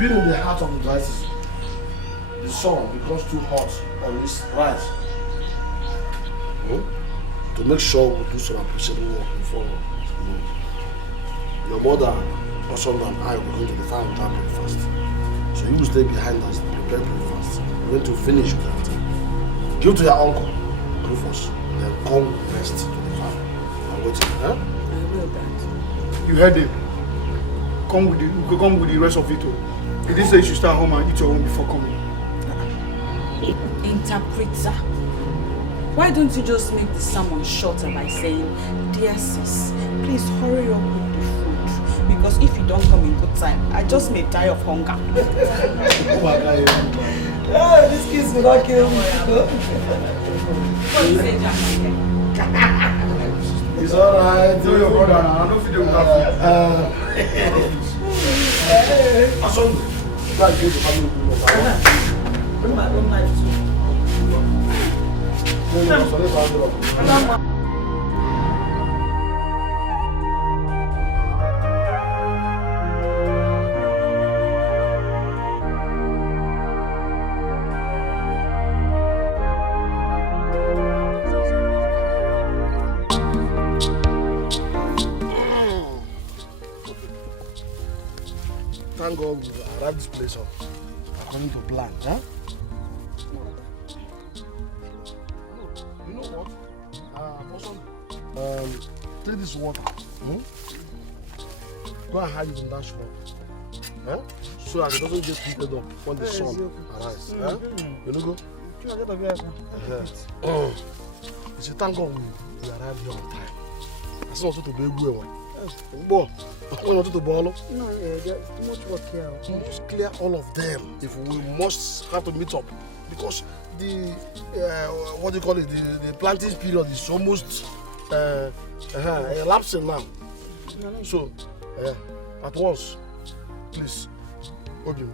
being in the heart of the crisis, the sun becomes too hot on its rise. To make sure we do some appreciable work before your mother, husband, and I will go to the farm and grab breakfast. So you will stay behind us, prepare breakfast. We're going to finish with everything. Give to your uncle, Rufus, then come rest to the farm. I'm waiting, huh? I will, Dad. You heard it. Come with the rest of it. He didn't say you should stay at home and eat your own before coming. Interpreter. Why don't you just make the sermon shorter by saying, dear sis, please hurry up with the food. Because if you don't come in good time, I just may die of hunger. Oh my God. This kiss will not kill me. What you say, Jack? It's alright. Tell your brother now. I don't feel they will have Awesome. Go and give the family Bring my own knife too. Thank God we arrived this place up according to plan, huh? You know what? Take this water. Go and hide it in that shop. Huh? So that it doesn't get heated up when the sun arises. Huh? You know go? You see, thank God we arrived here on time. I still want to be able to Boy, when you to the ball, No, there's too much work here. we must clear all of them if we must have to meet up because the what do you call it? The planting period is almost elapsing now. So, at once, please, Obi,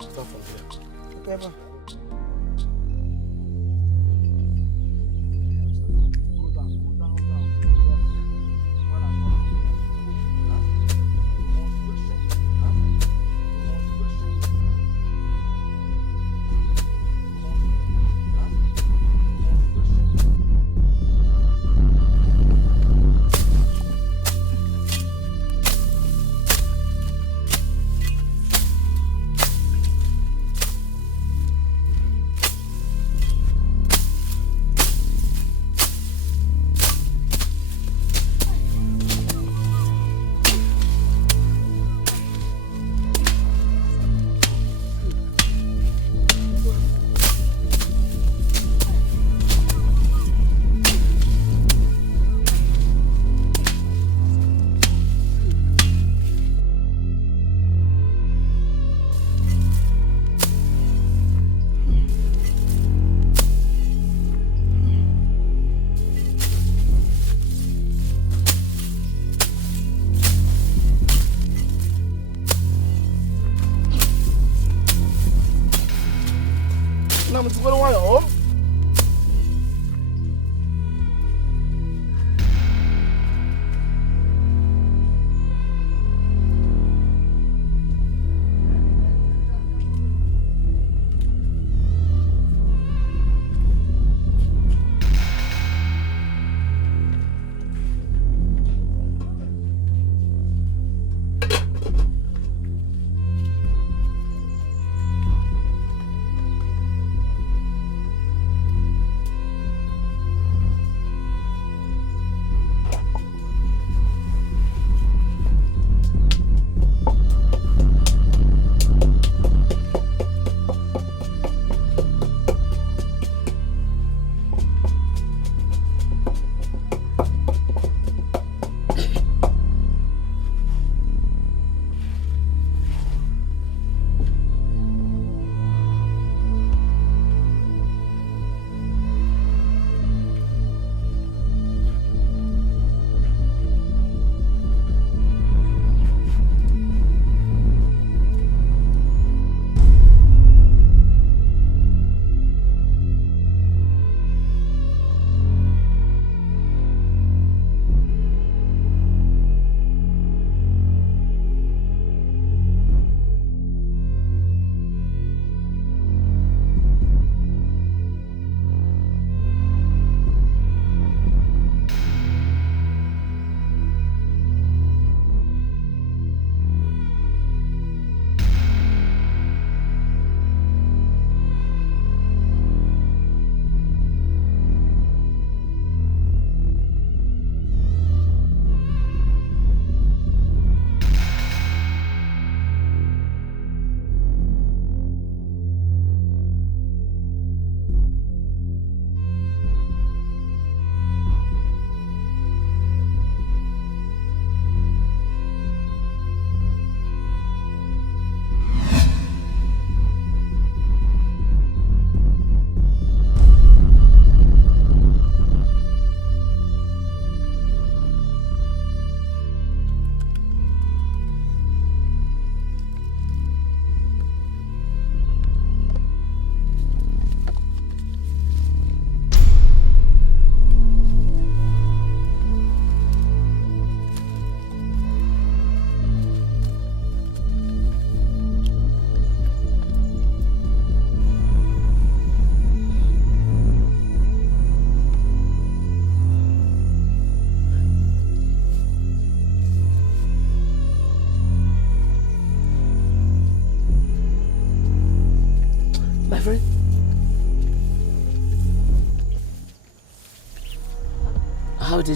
start from here. Okay, ma.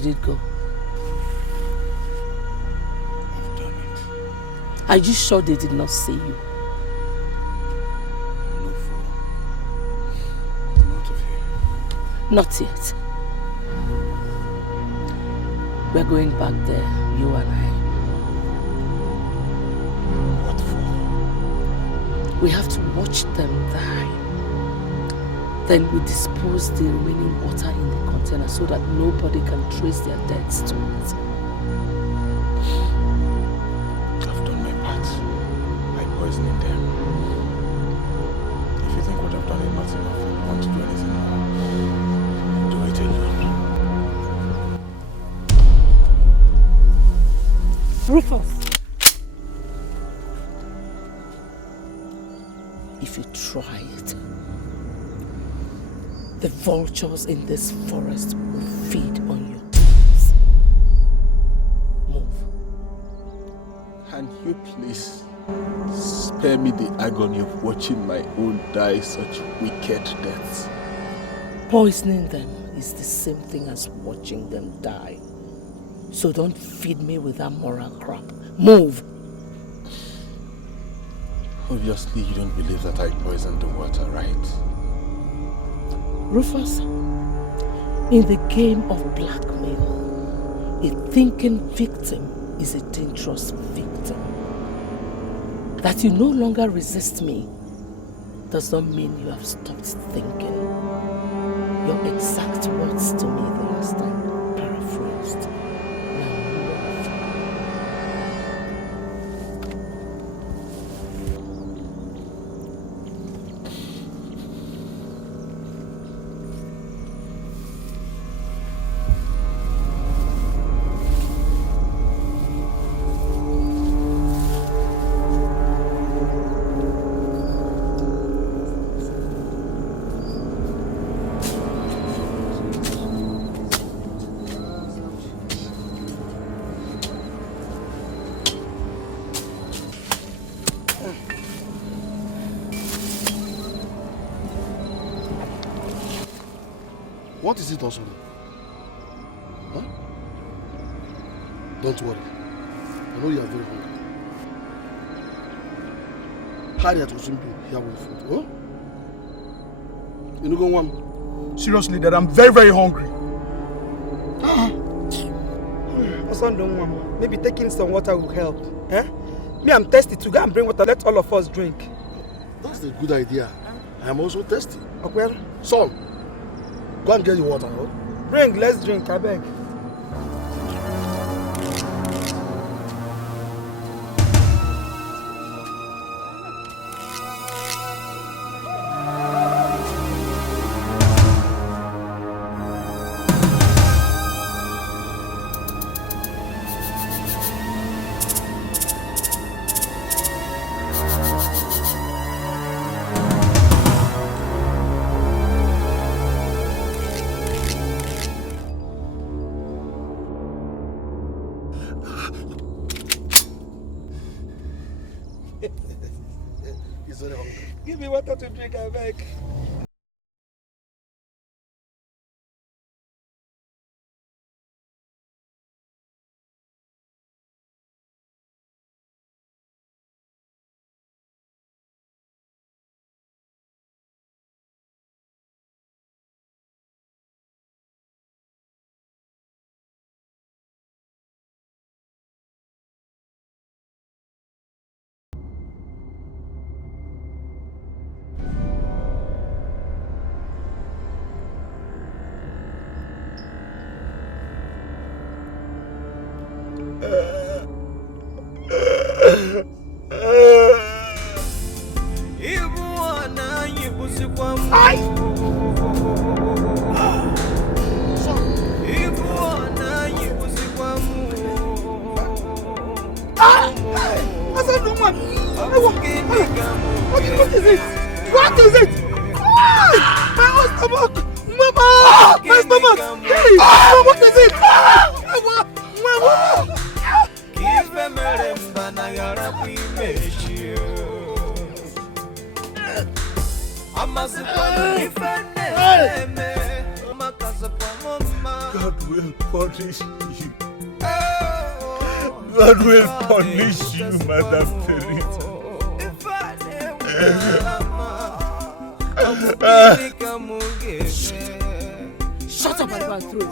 did it go? I've done it. Are you sure they did not see you? No, fool. I'm out of here. Not yet. We're going back there, you and I. What for? We have to watch them die. Then we dispose the remaining water in the container so that nobody can trace their deaths to it. I've done my part by poisoning them. If you think what I've done is not enough and you want to do anything more, do it alone. Rufus! If you try it, the vultures in this forest will feed on your tears. Move. Can you please spare me the agony of watching my own die such wicked deaths? Poisoning them is the same thing as watching them die. So don't feed me with that moral crap. Move! Obviously, you don't believe that I poisoned the water, right? Rufus, in the game of blackmail, a thinking victim is a dangerous victim. That you no longer resist me does not mean you have stopped thinking. Your exact words to me the last time, paraphrased. What is it also? Huh? Don't worry. I know you are very hungry. Harriet will soon be here with food. Huh? You know, go one. Seriously, Dad, I'm very, very hungry. Maybe taking some water will help. Eh? Me, I'm thirsty to go and bring water. Let all of us drink. That's a good idea. I am also thirsty. Okay. Son, go and get your water. Huh? Bring, let's drink, I beg. Give me water to drink, I beg. What is it? What is it? My stomach! Mama! My stomach! Hey! What is it? God will punish you. God will punish you, Madam Teresa. Shut up and go and throw it.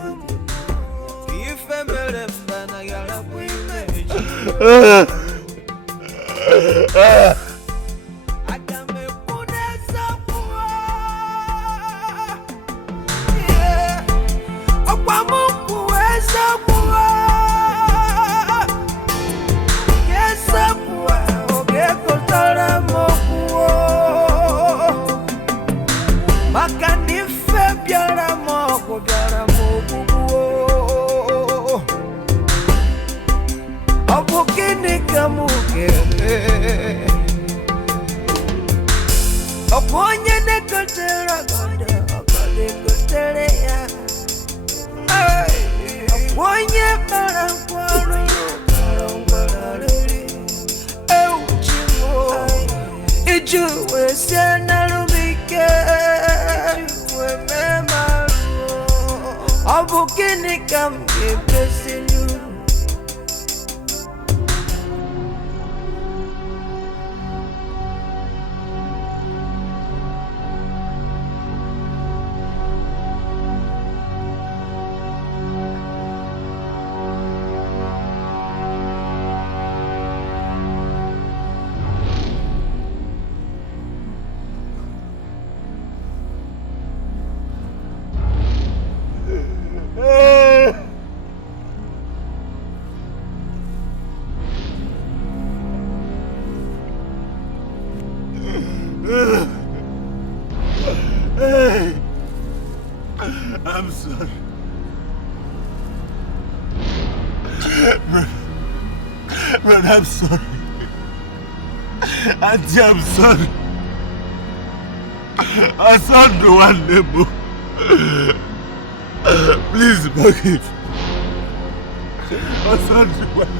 I'm sorry. Brother, I'm sorry. Auntie, I'm sorry. I saw no one neighbor. Please forgive. I saw no one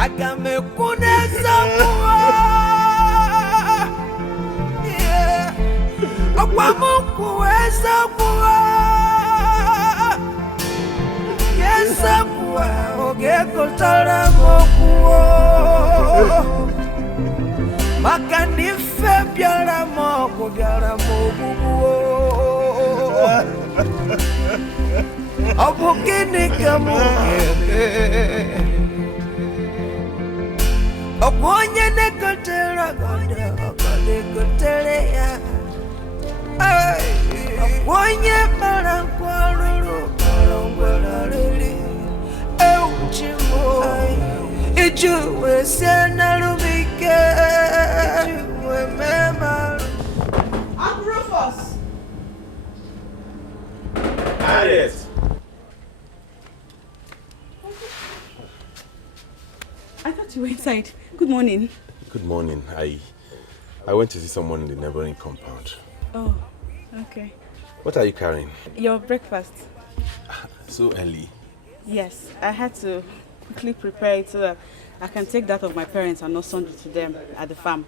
I got me kunesa kuwa, yeah. Akwamu kuwesa kuwa, yesa kuwa, oge kotara mokuwa. Makani fe biara moko kuwa. Abukini kamukebe. Oponye ne kotera gonde, okade kotere ya. Oponye parankwaruru, parangwararili. Uchimo, ijuwe senarubike, ijuwe mema. Uncle Rufus! Harriet! I thought you were inside. Good morning. Good morning. I went to see someone in the neighboring compound. Oh, okay. What are you carrying? Your breakfast. So early. Yes, I had to quickly prepare it so that I can take that of my parents and not send it to them at the farm.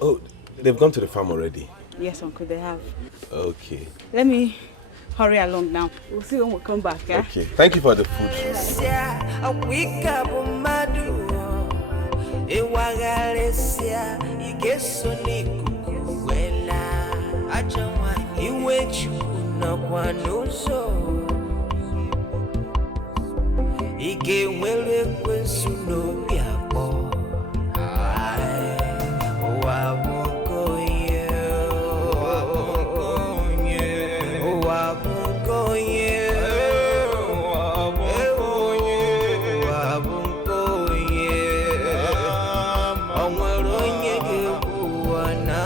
Oh, they've gone to the farm already? Yes, Uncle, they have. Okay. Let me hurry along now. We'll see when we come back, eh? Okay. Thank you for the food. Ike nwere kwensu n'obi akpọ. Ụwa bụ nke onye. Ụwa bụ nke onye. Ụwa bụ nke onye. O nwere onye ga-ebu ụwa na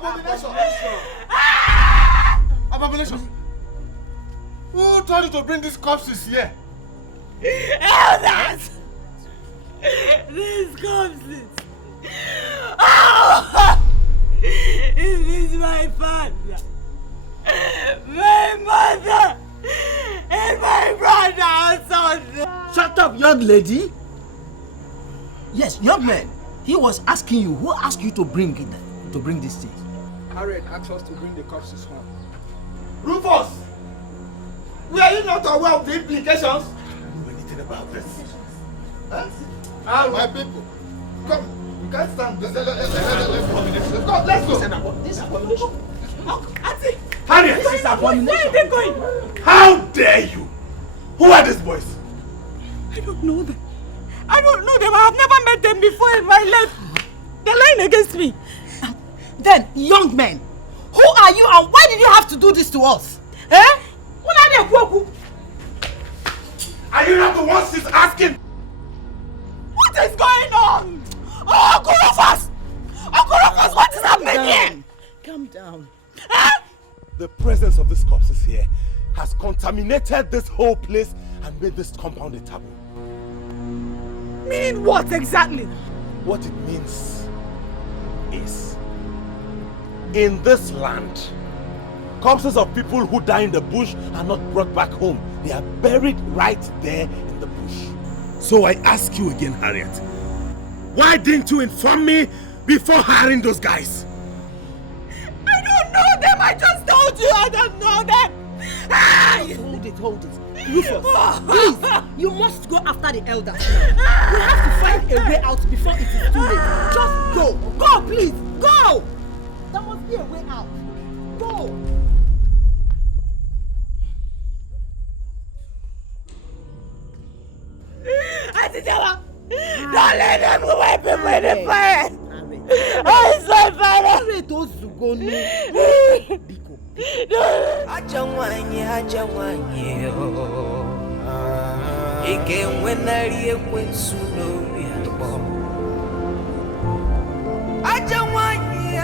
Abomination! Abomination! Who told you to bring these corpses here? Elders! These corpses! Oh! It is my father, my mother, and my brother also. Shut up, young lady. Yes, young man. He was asking you, who asked you to bring this thing? Harriet asked us to bring the corpses home. Rufus! Were you not aware of the implications? I don't know anything about this. Huh? My people, come. You can't stand. Let's go. This abomination. Auntie! Harriet! This is abomination. Where are they going? How dare you? Who are these boys? I don't know them. I don't know them. I have never met them before in my life. They're lying against me. Then, young men, who are you and why did you have to do this to us? Eh? Are you not the ones she's asking? What is going on? Oh, Uncle Rufus! Uncle Rufus, what is happening here? Calm down. Huh? The presence of these corpses here has contaminated this whole place and made this compound a taboo. Meaning what exactly? What it means is, in this land, corpses of people who die in the bush are not brought back home. They are buried right there in the bush. So I ask you again, Harriet, why didn't you inform me before hiring those guys? I don't know them. I just told you I don't know them. Hey! Hold it. Rufus, please, you must go after the elders now. We have to find a way out before it is too late. Just go. Go, please. Go. There must be a way out. Go. Auntie Jawa, don't let them wipe away the fire. I saw fire. Ajawanye, Ike wenari ekwensuno yabo. Ajawanye,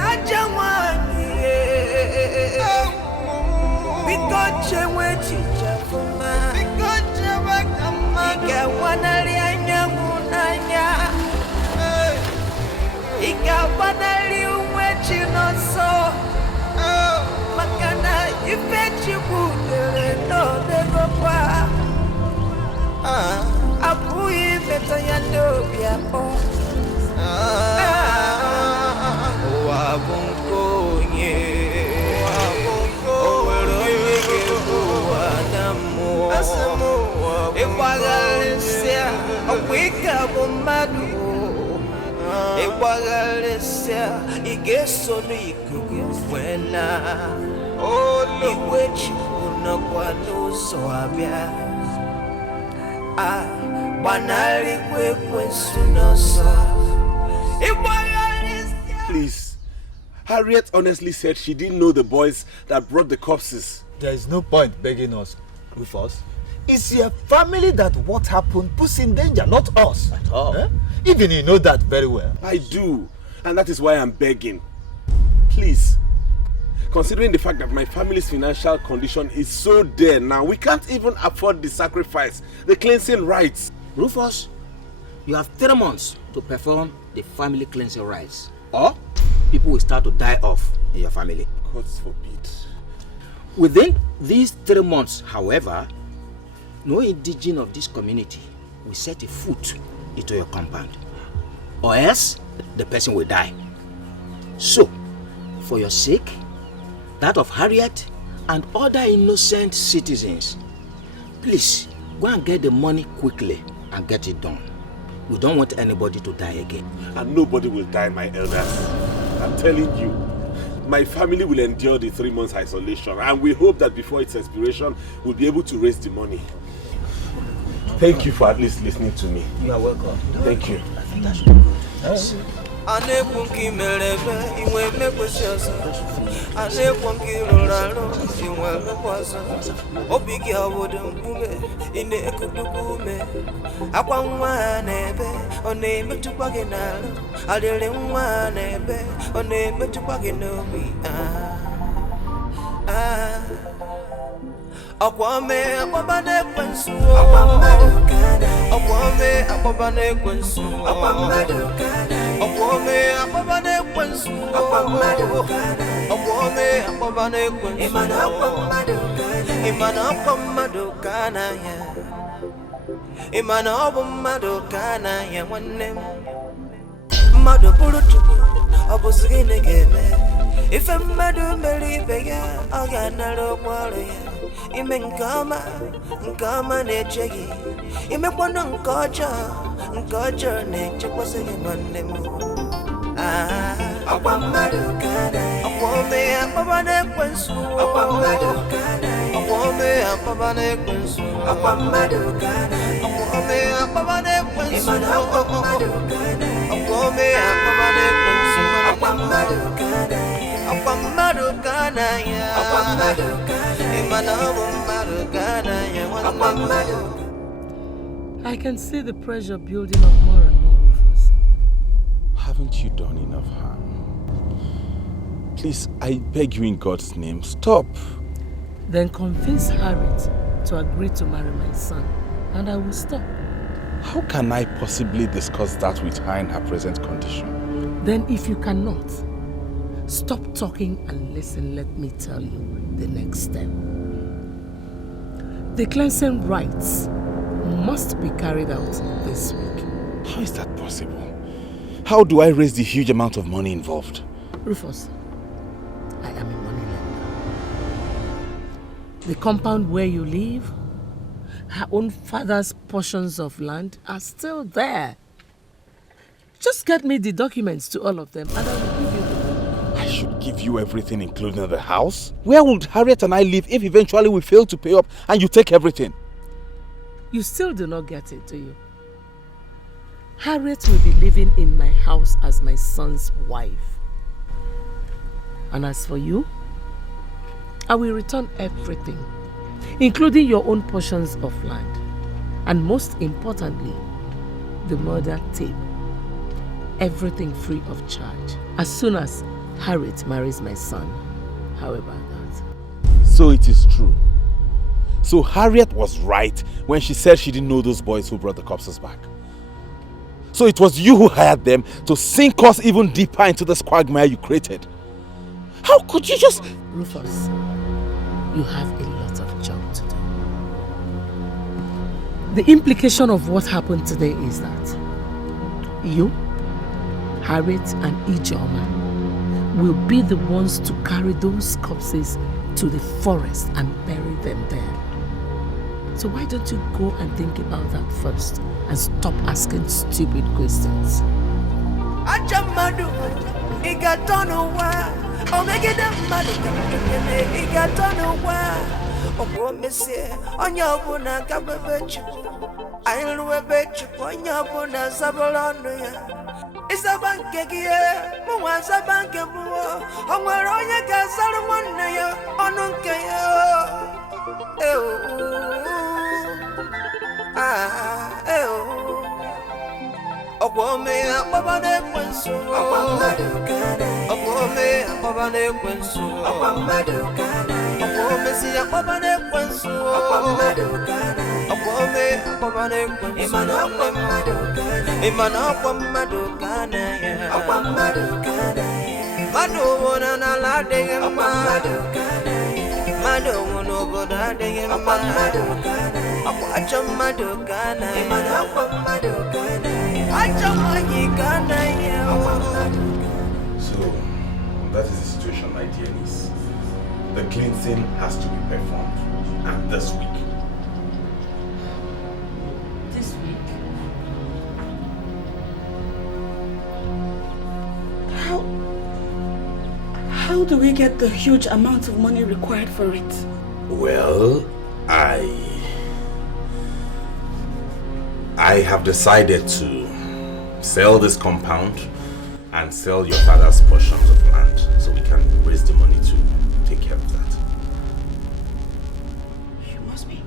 Bikoche wechicha fuma. Bikoche wakama. Ike wanari anyamunanya. Ike wanari wechinoso. Makana ifechi kudere no degopa. Apu ifeta ya dobia po. Wabunko ye. Owero yeke uwadamu. Iwagalisia awika bomadu. Iwagalisia igeso ni kuguwena. Iwe chukuna kwa nuso abia. Banali kwe sunosa. Please, Harriet honestly said she didn't know the boys that brought the corpses. There is no point begging us, Rufus. It's your family that what happened puts in danger, not us. At all. Eh? Even you know that very well. I do, and that is why I'm begging. Please, considering the fact that my family's financial condition is so dire now, we can't even afford the sacrifice, the cleansing rites. Rufus, you have 3 months to perform the family cleansing rites, or people will start to die off in your family. God forbid. Within these 3 months, however, no indigene of this community will set a foot into your compound, or else the person will die. So, for your sake, that of Harriet and other innocent citizens, please go and get the money quickly and get it done. We don't want anybody to die again. And nobody will die, my elders. I'm telling you, my family will endure the 3 months isolation, and we hope that before its expiration, we'll be able to raise the money. Thank you for at least listening to me. You are welcome. Thank you. I think that should be good. Anepunki melebe, iwe mekwesiasa. Anepunki loralo, iwe mekwasa. Obigi awodo mpume, ine ekudukume. Akwa nwa nebe, one metupage nalo. Adele nwa nebe, one metupage nomi. Akwame ababane kwensu. Akwame ababane kwensu. Akwame ababane kwensu. Akwame ababane kwensu. Imana kwamado kana ya. Imana obumado kana ya wanne. Mado bulutu obusugine geme. Ife mado melibe ya agana lo kwalo ya. Ime nkama nechegi. Ime kwano nkocha nechekwase manemu. Akwamado kana. Akwame apabane kwensu. Akwamado kana. Akwame apabane kwensu. Akwamado kana. Akwame apabane kwensu. Akwamado kana. Akwame apabane kwensu. Akwamado kana. Akwamado kana ya. Akwamado kana. I can see the pressure building up more and more, Rufus. Haven't you done enough harm? Please, I beg you in God's name, stop. Then convince Harriet to agree to marry my son, and I will stop. How can I possibly discuss that with her in her present condition? Then if you cannot, stop talking and listen, let me tell you the next step. The cleansing rites must be carried out this week. How is that possible? How do I raise the huge amount of money involved? Rufus, I am a money lender. The compound where you live, her own father's portions of land are still there. Just get me the documents to all of them and I will give you them. I should give you everything, including the house? Where would Harriet and I live if eventually we fail to pay up and you take everything? You still do not get it, do you? Harriet will be living in my house as my son's wife. And as for you, I will return everything, including your own portions of land. And most importantly, the murder tape. Everything free of charge. As soon as Harriet marries my son, however that. So it is true. So Harriet was right when she said she didn't know those boys who brought the corpses back. So it was you who hired them to sink us even deeper into the quagmire you created. How could you just... Rufus, you have a lot of job to do. The implication of what happened today is that you, Harriet and Ijoma will be the ones to carry those corpses to the forest and bury them there. So why don't you go and think about that first and stop asking stupid questions? Ajamadu, igatonowa, omegede madu, igatonowa. Okwomese, onyabuna kabebechu, ailuwebechu, onyabuna zabolano ya. Isabanke gie, muwa zabanke buo, onwaronya kazaru mwana ya, onunke ya. Okwome akpabane kwensu, okwome akpabane kwensu, okwome si akpabane kwensu, okwome akpabane kwensu, imana akwamadu kana ya, madu wona na lade yema, madu wono boda de yema, akwacha madu kana, imana akwamadu kana. So, that is the situation, my dear niece. The cleansing has to be performed, and this week. This week? How do we get the huge amount of money required for it? Well, I have decided to sell this compound and sell your father's portions of land so we can raise the money to take care of that. You must be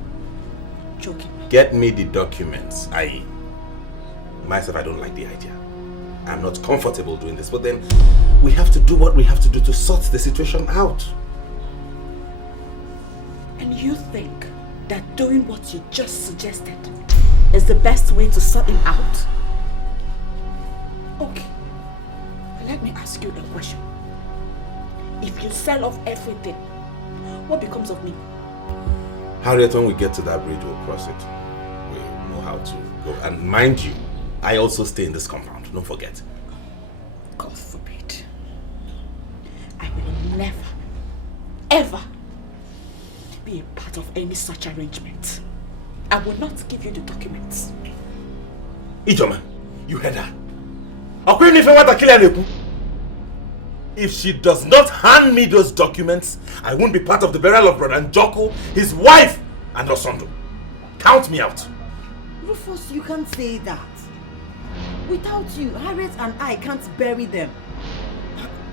joking. Get me the documents. Myself, I don't like the idea. I'm not comfortable doing this, but then we have to do what we have to do to sort the situation out. And you think that doing what you just suggested is the best way to sort him out? Okay, let me ask you a question. If you sell off everything, what becomes of me? Harriet, when we get to that bridge, we'll cross it. We'll know how to go. And mind you, I also stay in this compound. Don't forget. God forbid. I will never, ever be a part of any such arrangement. I will not give you the documents. Ijoma, you heard her. If she does not hand me those documents, I won't be part of the burial of Brother Njoku, his wife, and Osondo. Count me out. Rufus, you can't say that. Without you, Harriet and I can't bury them.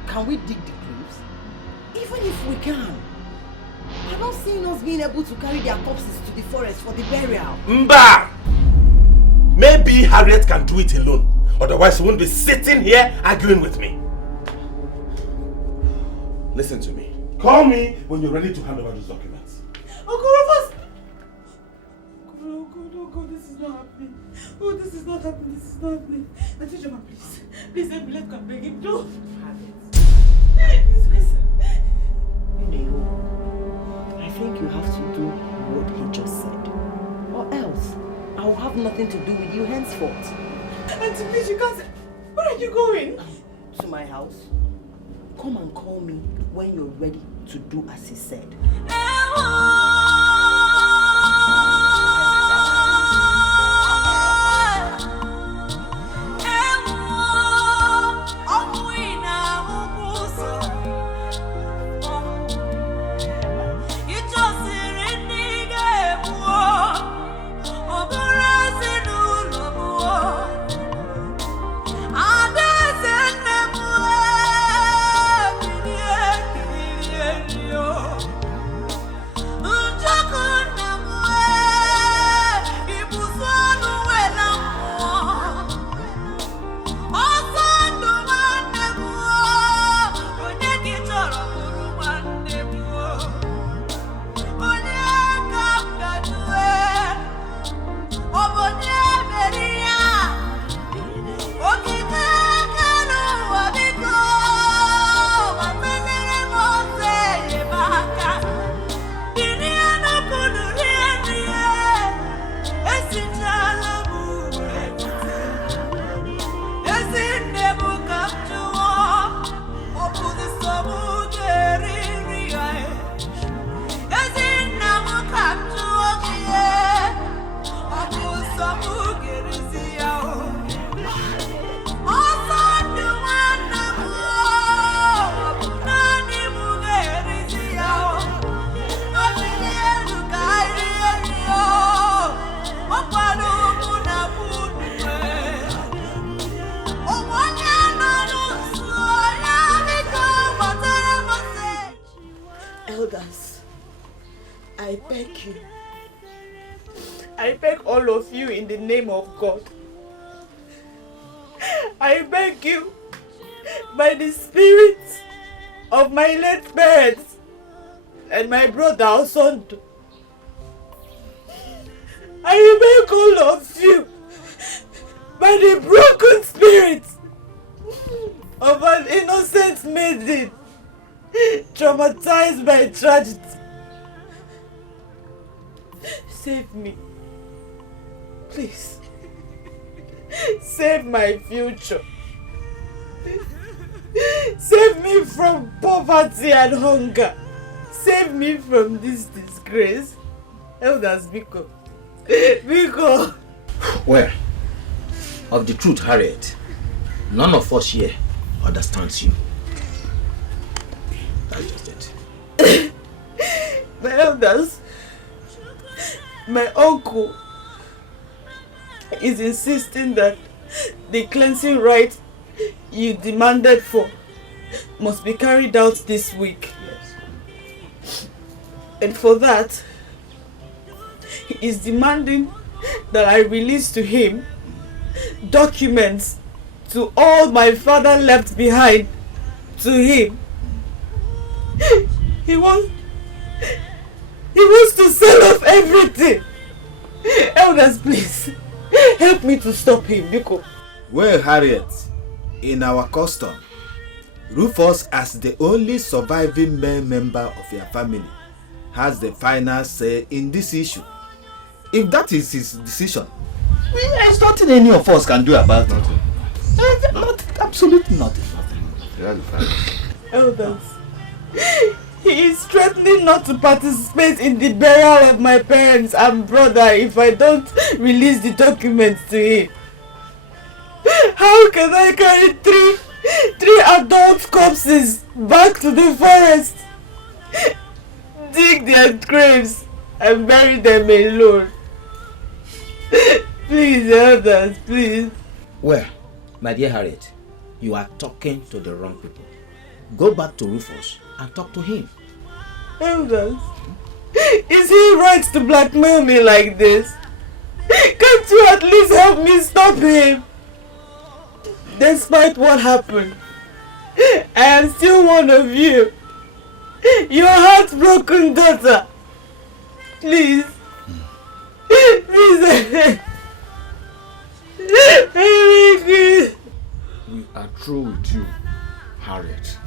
Can we dig the graves? Even if we can, I don't see us being able to carry their corpses to the forest for the burial. Mba! Maybe Harriet can do it alone. Otherwise, she won't be sitting here arguing with me. Listen to me. Call me when you're ready to hand over those documents. Uncle Rufus! Oh God, this is not happening. Oh, this is not happening, this is not happening. Auntie Joma, please. Please help me, let come beg him. No! I think you have to do what he just said. Or else, I will have nothing to do with you henceforth. Auntie, please, you can't say... Where are you going? To my house. Come and call me when you're ready to do as he said. Elders, I beg you. I beg all of you in the name of God. I beg you, by the spirit of my late parents and my brother Osondo, I beg all of you, by the broken spirit of an innocent maiden traumatized by tragedy, save me. Please. Save my future. Save me from poverty and hunger. Save me from this disgrace. Elders, Biko. Biko. Well, of the truth, Harriet, none of us here understands you. That's just it. My elders, my uncle is insisting that the cleansing rite you demanded for must be carried out this week. Yes. And for that, he is demanding that I release to him documents to all my father left behind to him. He wants to sell off everything. Elders, please, help me to stop him, Biko. Well, Harriet, in our custom, Rufus, as the only surviving male member of your family, has the final say in this issue. If that is his decision, there's nothing any of us can do about it. Absolutely nothing. Elders, he is threatening not to participate in the burial of my parents and brother if I don't release the documents to him. How can I carry three adult corpses back to the forest, dig their graves and bury them alone? Please, elders, please. Well, my dear Harriet, you are talking to the wrong people. Go back to Rufus and talk to him. Elders, is he right to blackmail me like this? Can't you at least help me stop him? Despite what happened, I am still one of you. Your heartbroken daughter. Please. Please. We are through with you, Harriet.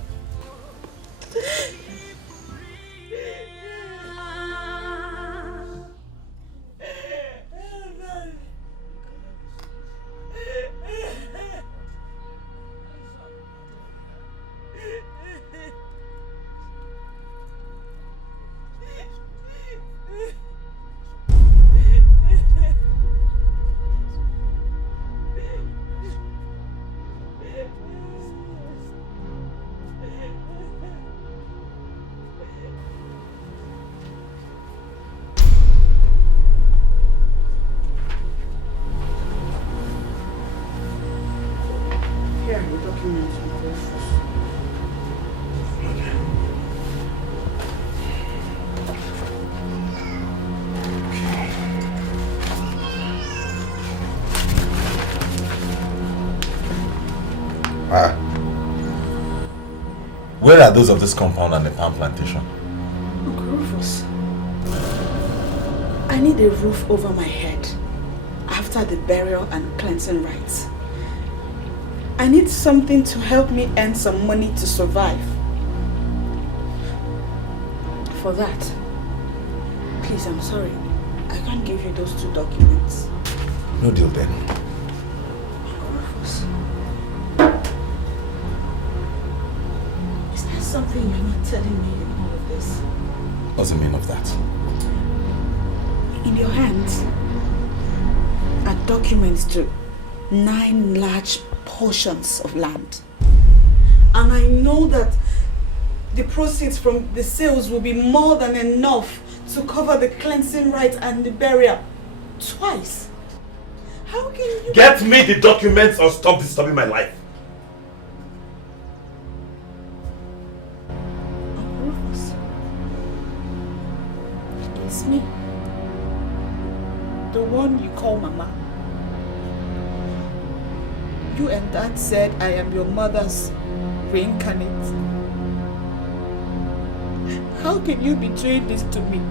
Where are those of this compound and the palm plantation? Uncle Rufus, I need a roof over my head after the burial and cleansing rites. I need something to help me earn some money to survive. For that, please, I'm sorry, I can't give you those 2 documents. No deal then. Uncle Rufus, is there something you're not telling me in all of this? What's the meaning of that? In your hands are documents to 9 large portions of land. And I know that the proceeds from the sales will be more than enough to cover the cleansing rites and the burial twice. How can you... Get me the documents or stop disturbing my life. Uncle Rufus, it's me. The one you call Mama. You and Dad said I am your mother's reincarnate. How can you be doing this to me?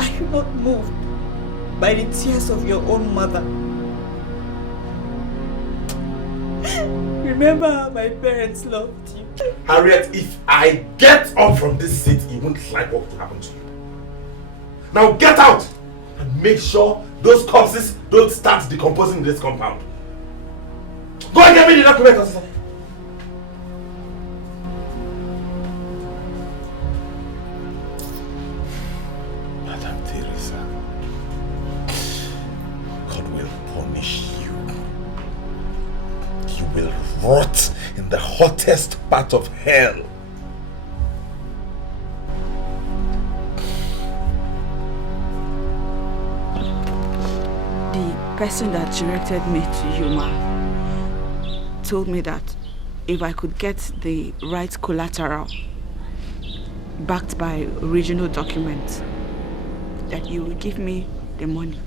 Are you not moved by the tears of your own mother? Remember how my parents loved you. Harriet, if I get up from this seat, you won't like what will happen to you. Now get out and make sure those corpses don't start decomposing in this compound. Go and get me the documents. Madam Teresa, God will punish you. You will rot in the hottest part of hell. The person that directed me to you, Ma, told me that if I could get the right collateral backed by original documents, that you will give me the money.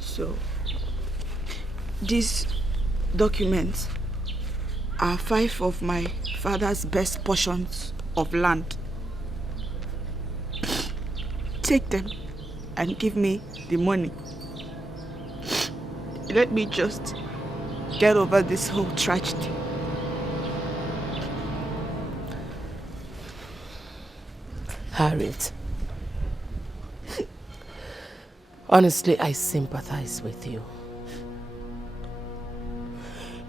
So, these documents are 5 of my father's best portions of land. Take them and give me the money. Let me just get over this whole tragedy. Harriet, honestly, I sympathize with you.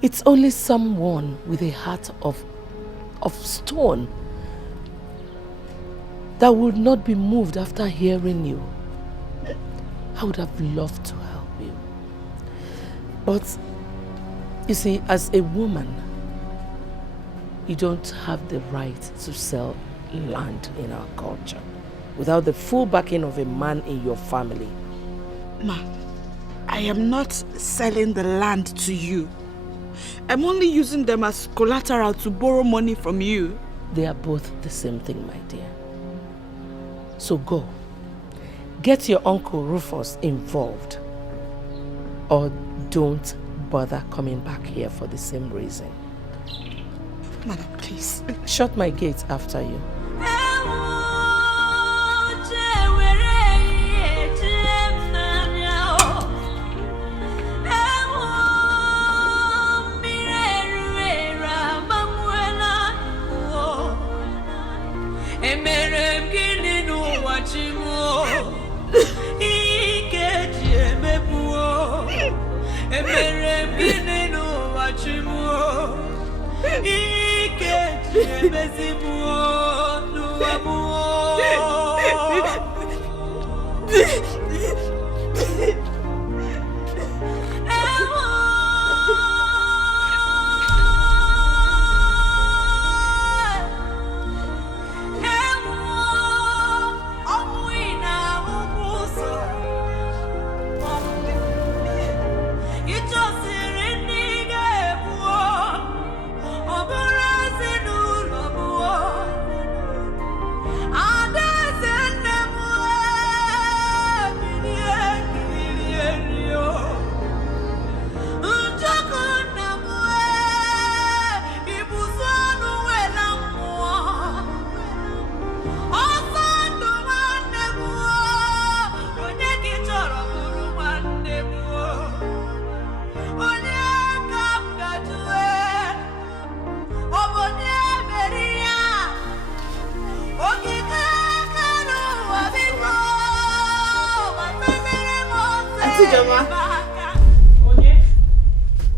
It's only someone with a heart of stone that would not be moved after hearing you. I would have loved to help you. But, you see, as a woman, you don't have the right to sell land in our culture without the full backing of a man in your family. Ma, I am not selling the land to you. I'm only using them as collateral to borrow money from you. They are both the same thing, my dear. So go. Get your Uncle Rufus involved. Or don't bother coming back here for the same reason. Madam, please. Shut my gate after you.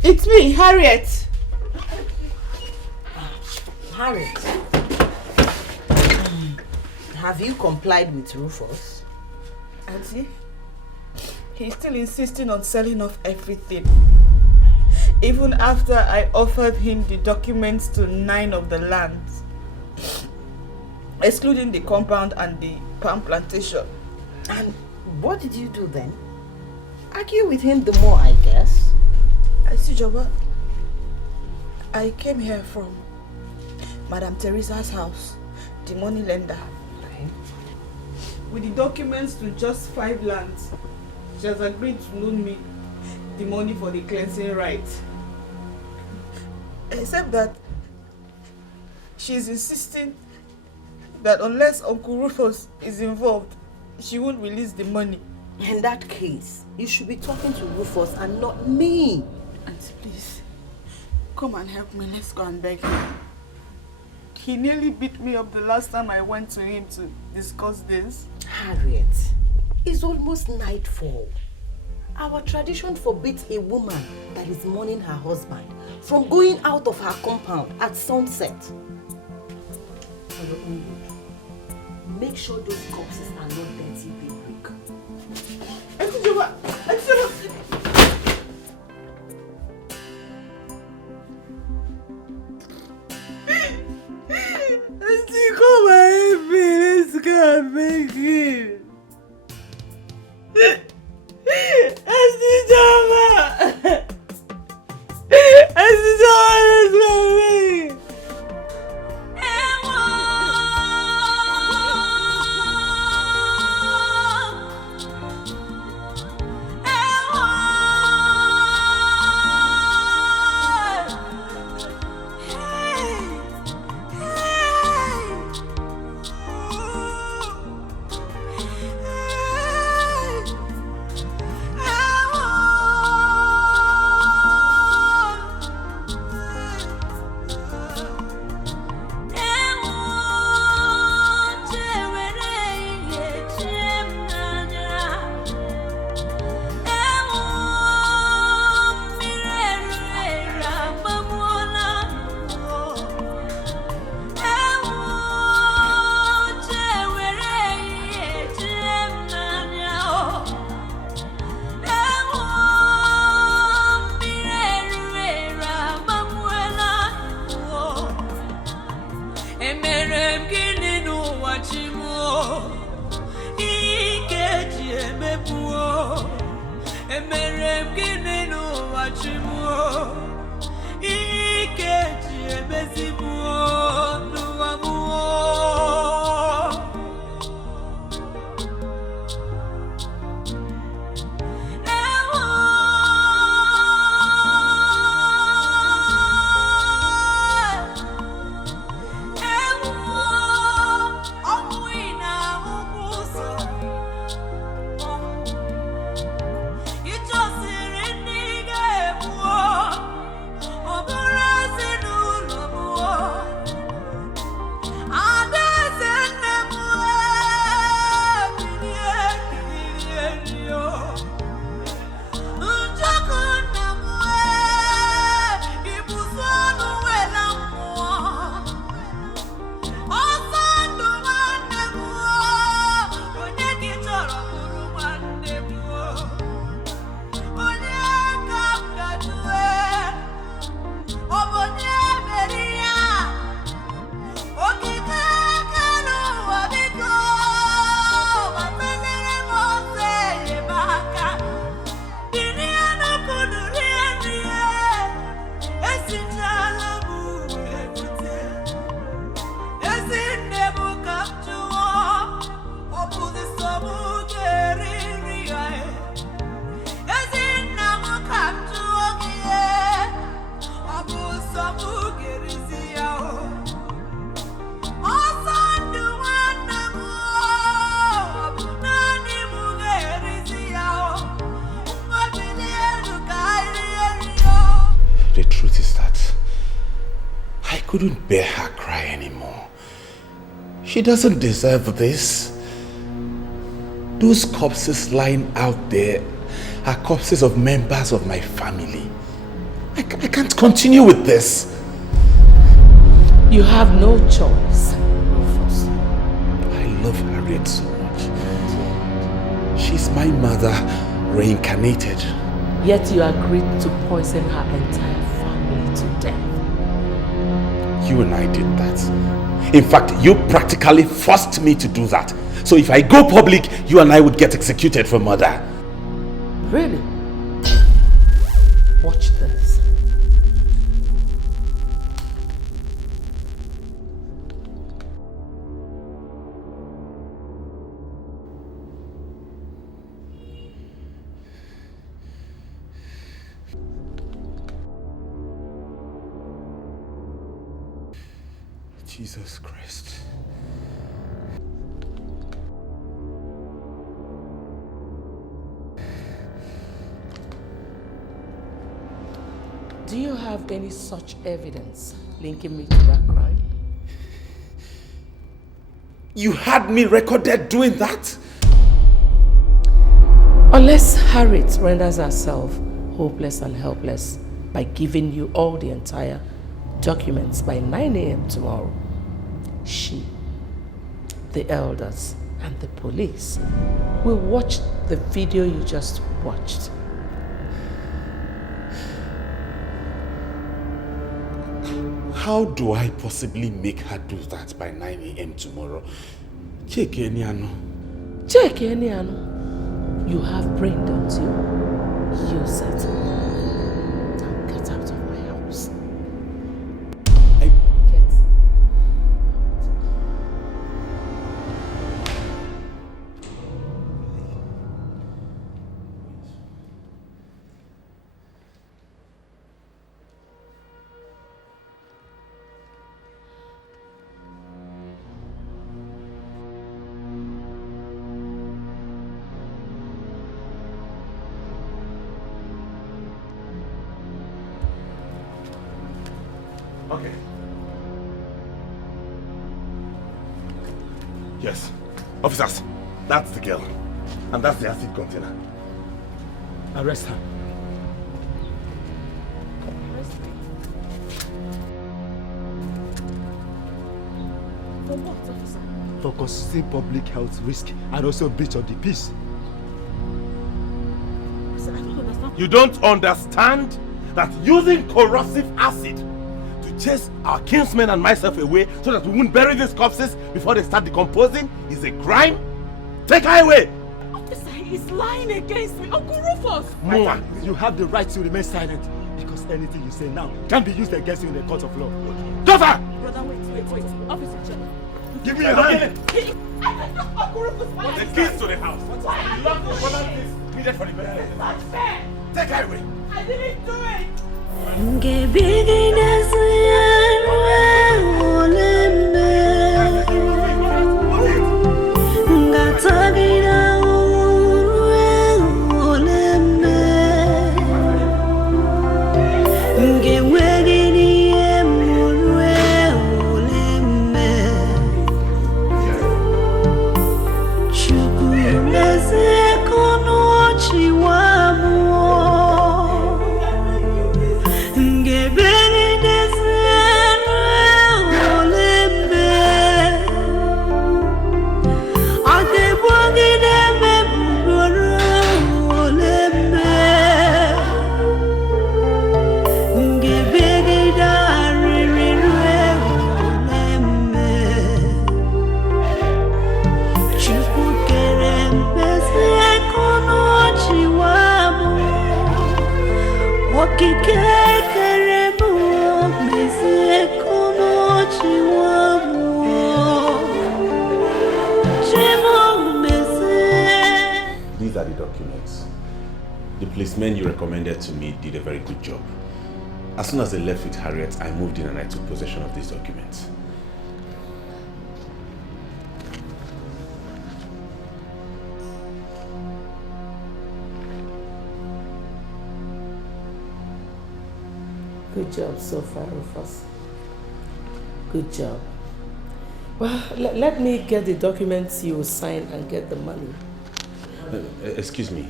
It's me, Harriet. Harriet, have you complied with Rufus? Auntie, he's still insisting on selling off everything. Even after I offered him the documents to 9 of the lands, excluding the compound and the palm plantation. And what did you do then? Argue with him the more, I guess. Joba, I came here from Madam Teresa's house, the money lender. Okay. With the documents to just 5 lands, she has agreed to loan me the money for the cleansing rites. Except that she's insisting that unless Uncle Rufus is involved, she won't release the money. In that case, you should be talking to Rufus and not me. Auntie, please, come and help me. Let's go and beg him. He nearly beat me up the last time I went to him to discuss this. Harriet, it's almost nightfall. Our tradition forbids a woman that is mourning her husband from going out of her compound at sunset. For your own good, make sure those corpses are not dirty daybreak. Auntie, come and help me. Let's go and beg him. Auntie Jama! Emerem gini n'ụwa chimuo, ike ji emebuo. Emerem gini n'ụwa chimuo, ike ji emezibuo n'ụwa muo. Couldn't bear her cry anymore. She doesn't deserve this. Those corpses lying out there are corpses of members of my family. I can't continue with this. You have no choice, Rufus. I love Harriet so much. She's my mother reincarnated. Yet you agreed to poison her entire family to death. You and I did that. In fact, you practically forced me to do that. So if I go public, you and I would get executed for murder. Really? Watch this. Jesus Christ. Do you have any such evidence linking me to that crime? You had me recorded doing that? Unless Harriet renders herself hopeless and helpless by giving you all the entire documents by 9 a.m. tomorrow, she, the elders, and the police will watch the video you just watched. How do I possibly make her do that by 9 a.m. tomorrow? Cheke Eniano. Cheke Eniano. You have brain, don't you? Use it. Now get out of my house. Okay. Yes. Officers, that's the girl. And that's the acid container. Arrest her. For what, officer? For causing public health risk and also breach of the peace. Sir, I don't understand. You don't understand that using corrosive acid to chase our kinsmen and myself away so that we won't bury these corpses before they start decomposing is a crime? Take her away! Officer, he is lying against me. Uncle Rufus! Mama, you have the right to remain silent because anything you say now can be used against you in the court of law. Daughter! Brother, wait. Officer, Channel. Give me your hand! Uncle Rufus, why the keys to the house. Why are you doing this? Needed for the burial. It's not fair! Take her away! I didn't do it! These are the documents. The policemen you recommended to me did a very good job. As soon as they left with Harriet, I moved in and I took possession of these documents. Good job so far, Rufus. Good job. Well, let me get the documents you sign and get the money. Excuse me.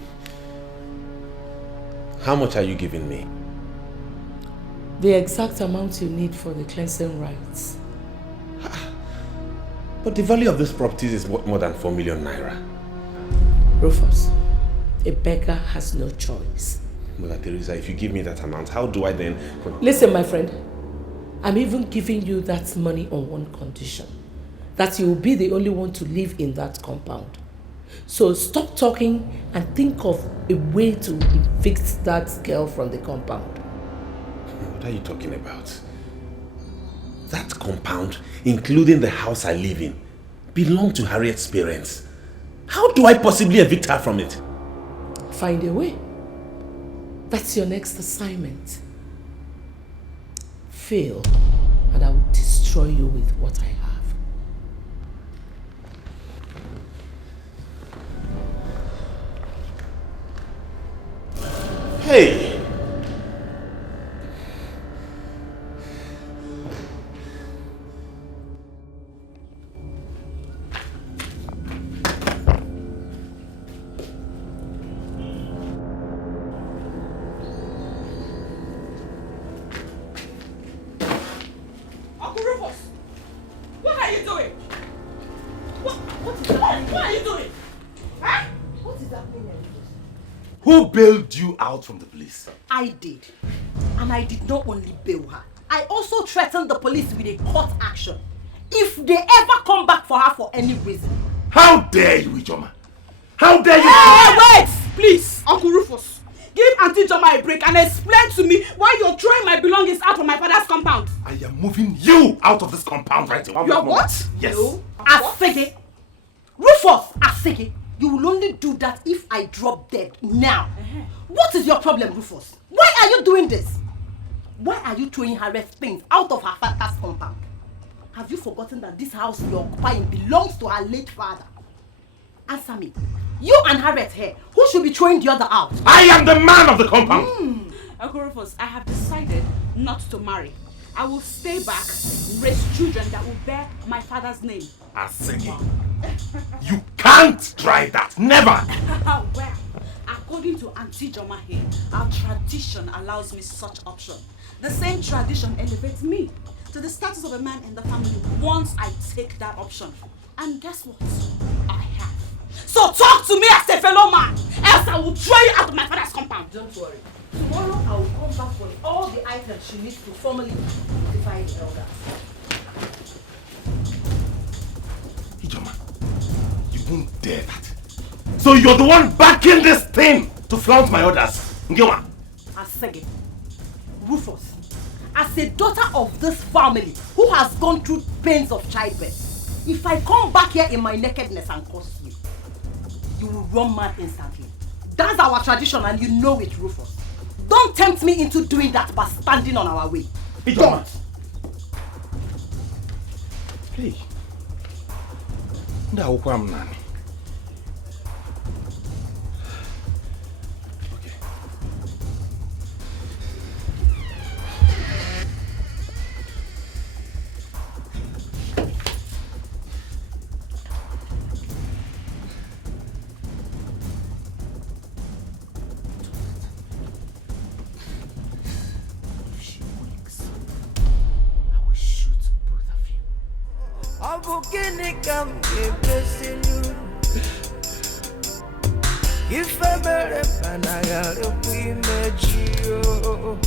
How much are you giving me? The exact amount you need for the cleansing rights. But the value of these properties is more than 4 million naira. Rufus, a beggar has no choice. Mother Teresa, if you give me that amount, how do I then... Listen, my friend. I'm even giving you that money on one condition. That you will be the only one to live in that compound. So stop talking and think of a way to evict that girl from the compound. What are you talking about? That compound, including the house I live in, belonged to Harriet's parents. How do I possibly evict her from it? Find a way. That's your next assignment. Fail, and I will destroy you with what I have. Hey! Uncle Rufus! What are you doing? What is happening? What are you doing? Huh? What is happening? Who bailed you out from the police? I did. And I did not only bail her. I also threatened the police with a court action if they ever come back for her for any reason. How dare you, Ijoma? How dare you? Hey, wait! Please, Uncle Rufus. Give Auntie Joma a break and explain to me why you're throwing my belongings out of my father's compound. I am moving you out of this compound right now. You're what? Yes. Asege. Rufus, Asege. You will only do that if I drop dead now. What is your problem, Rufus? Why are you doing this? Why are you throwing Harriet's things out of her father's compound? Have you forgotten that this house you're occupying belongs to her late father? Answer me. You and Harriet here, who should be throwing the other out? I am the man of the compound. Uncle Rufus, I have decided not to marry. I will stay back, raise children that will bear my father's name. Asege, you can't try that. Never. Well, according to Auntie Joma here, our tradition allows me such option. The same tradition elevates me to the status of a man in the family once I take that option. And guess what? I have. So talk to me as a fellow man, else I will throw you out of my father's compound. Don't worry. Tomorrow I will come back for all the items she needs to formally notified elders. Ijoma, you won't dare that. So you're the one backing this thing to flaunt my orders. Ngewa. Asege, Rufus, as a daughter of this family who has gone through pains of childbirth, if I come back here in my nakedness and curse you, you will run mad instantly. That's our tradition and you know it, Rufus. Don't tempt me into doing that by standing on our way. Don't. Hey. Ndawukwa mnani. Okay. If I better find I gotta be met you.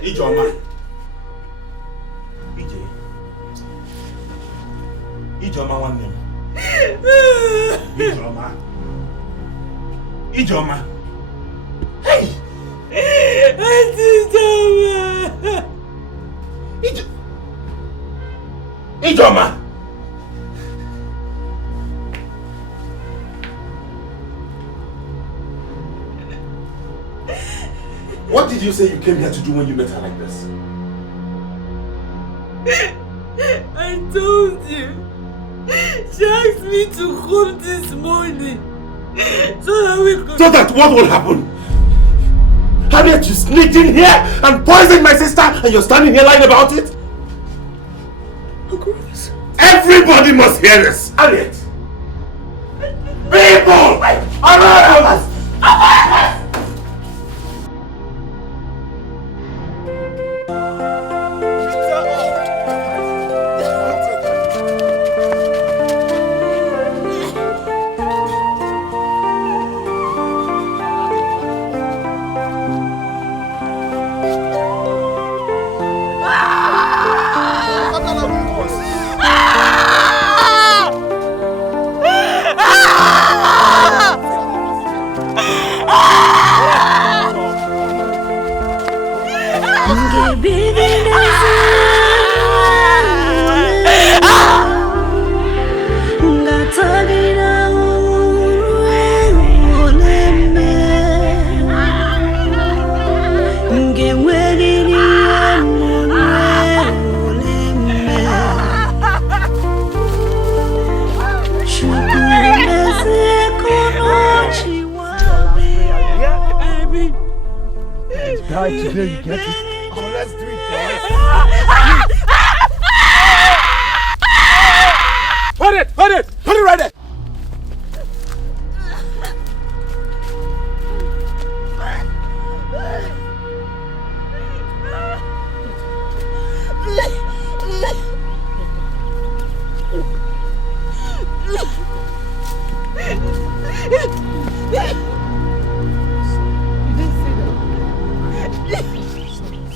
Ijoma. Ijoma one name. Ijoma. Ijoma. Hey! Ijoma. What did you say you came here to do when you met her like this? I told you. She asked me to come this morning so that we could... So that what will happen? Harriet, you sneaked in here and poisoned my sister and you're standing here lying about it? Everybody must hear this! Harriet! People! Around us! Today you get it. Oh, let's do it, guys. Hold it! Hold it! Hold it right there!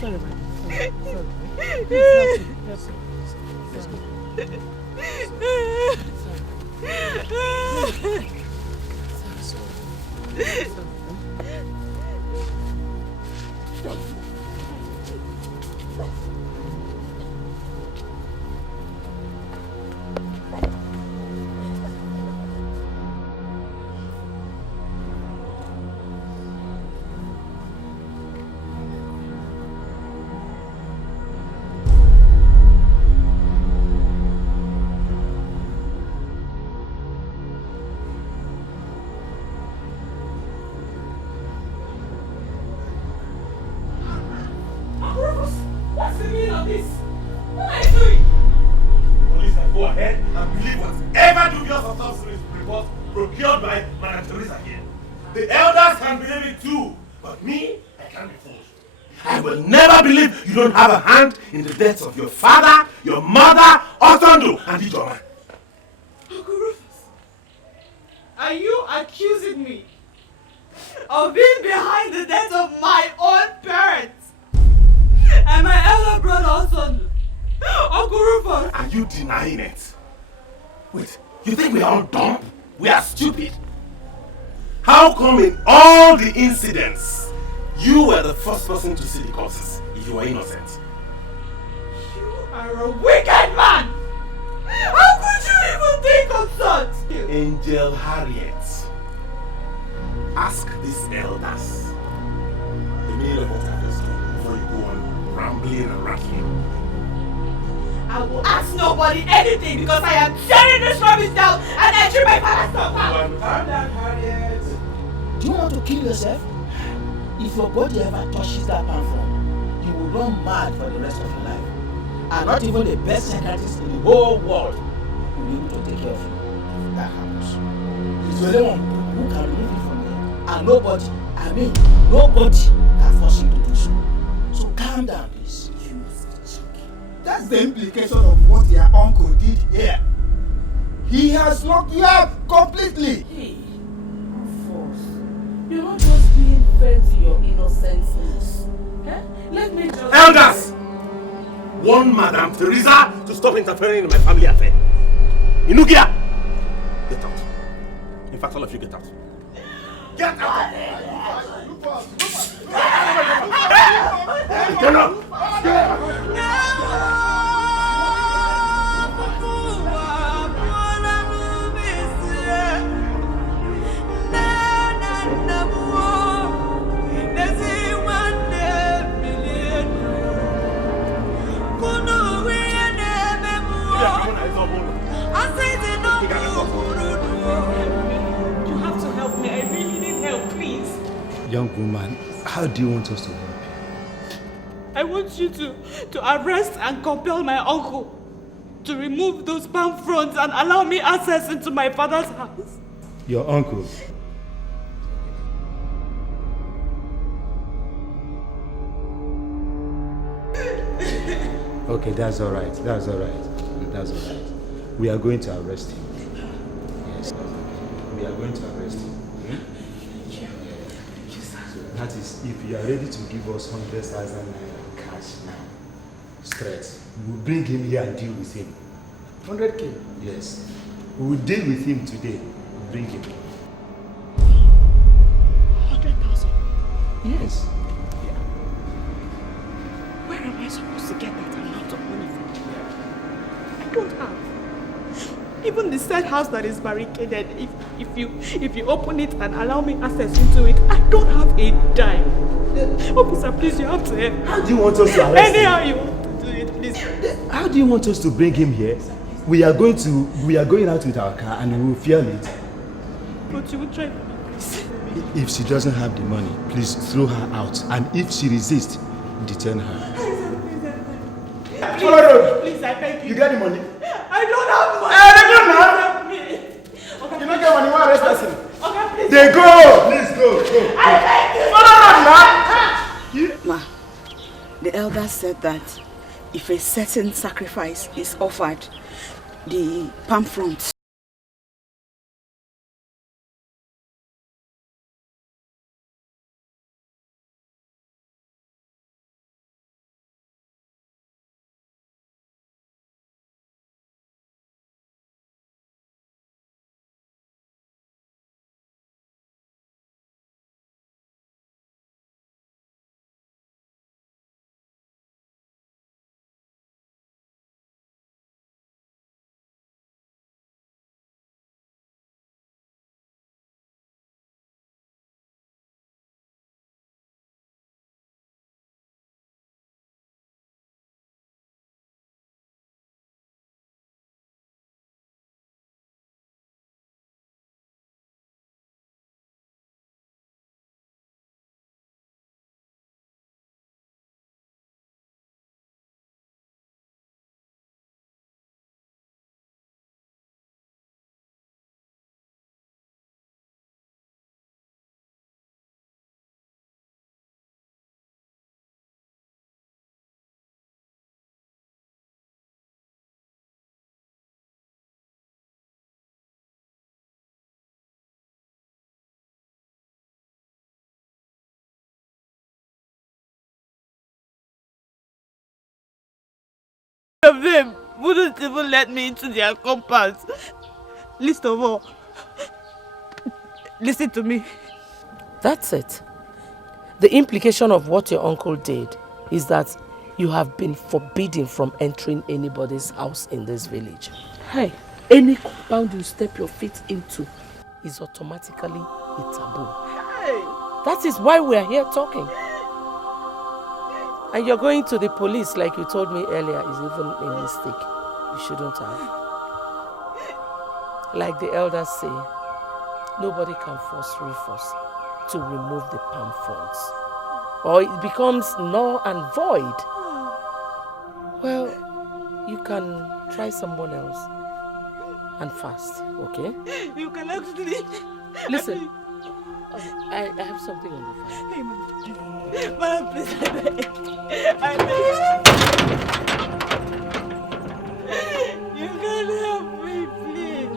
Sorry, my dear. Sorry. Please, help me. Let's go. What's the meaning of this? What are you doing? Police can go ahead and believe whatever dubious autopsy report procured by Madam Teresa here. The elders can believe it too, but me, I can't be fooled. I will never believe you don't have a hand in the deaths of your father, your mother, Otondo, and Ijoma. Uncle Rufus, are you accusing me of being behind the death of my own parents and my elder brother Otondo? Uncle Rufus! Are you denying it? Wait, you think we are all dumb? We are stupid? How come in all the incidents, you were the first person to see the corpses if you were innocent? You are a wicked man! How could you even think of such? Angel Harriet, ask these elders the meaning of what I just told before you go on rambling and rattling. I will ask nobody anything because I am tearing this rubbish down and entering my father's compound. Calm down, Harriet. Do you want to kill yourself? If your body ever touches that palm front, you will run mad for the rest of your life. And not even the best psychiatrist in the whole world will be able to take care of you if that happens. It's the only one who can remove it from here. And nobody can force you to do so. So calm down, please. That's the implication of what your uncle did here. He has locked you up completely. Hey, Rufus, you're not just being fair to your innocence. Eh? Let me just... Elders! Warn Madam Teresa to stop interfering in my family affair. Inugia! Get out. In fact, all of you get out. Get out! Get out! You have to help me. I really need help, please. Young woman, how do you want us to help you? I want you to arrest and compel my uncle to remove those palm fronds and allow me access into my father's house. Your uncle? Okay, that's all right. That's all right. That's all right. We are going to arrest him. Yes. We are going to arrest him. So that is, if you are ready to give us 100,000 naira cash now, straight, we will bring him here and deal with him. 100K? Yes. We will deal with him today. We'll bring him. 100,000? Yes. Where am I supposed to get that amount of money from? I don't have. Even the said house that is barricaded, if you open it and allow me access into it, I don't have a dime. Officer, please, you have to help. How do you want us to arrest him? Anyhow you want to do it, please. How do you want us to bring him here? We are going out with our car and we will fuel it. But you will try for me, please. If she doesn't have the money, please throw her out. And if she resists, detain her. Please, I beg you. You got the money? I don't have money. Help me. You don't get money, you want to arrest person? Okay, please. They go! Please go. I beg you. Ma, the elder said that if a certain sacrifice is offered, the palm front of them wouldn't even let me into their compound. Least of all, listen to me. That's it. The implication of what your uncle did is that you have been forbidden from entering anybody's house in this village. Hey, any compound you step your feet into is automatically a taboo. Hey. That is why we are here talking. And you're going to the police like you told me earlier is even a mistake. You shouldn't have. Like the elders say, nobody can force Rufus to remove the palm fronds, or it becomes null and void. Well, you can try someone else and fast, okay? You can actually... Listen, I have something on the phone. Hey, Mama, please, I beg. You can help me, please.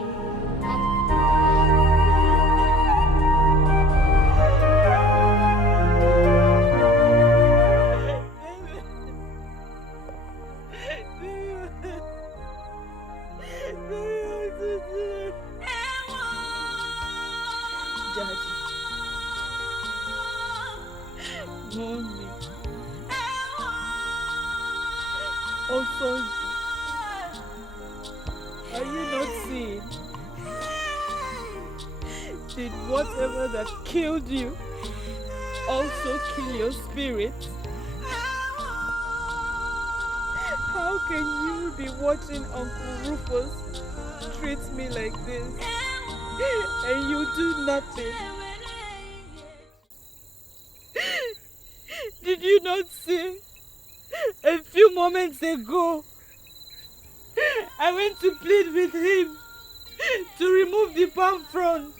Mommy. Oh, son. Are you not seeing? Did whatever that killed you also kill your spirit? How can you be watching Uncle Rufus treat me like this and you do nothing? Did you not see? A few moments ago, I went to plead with him to remove the palm frond.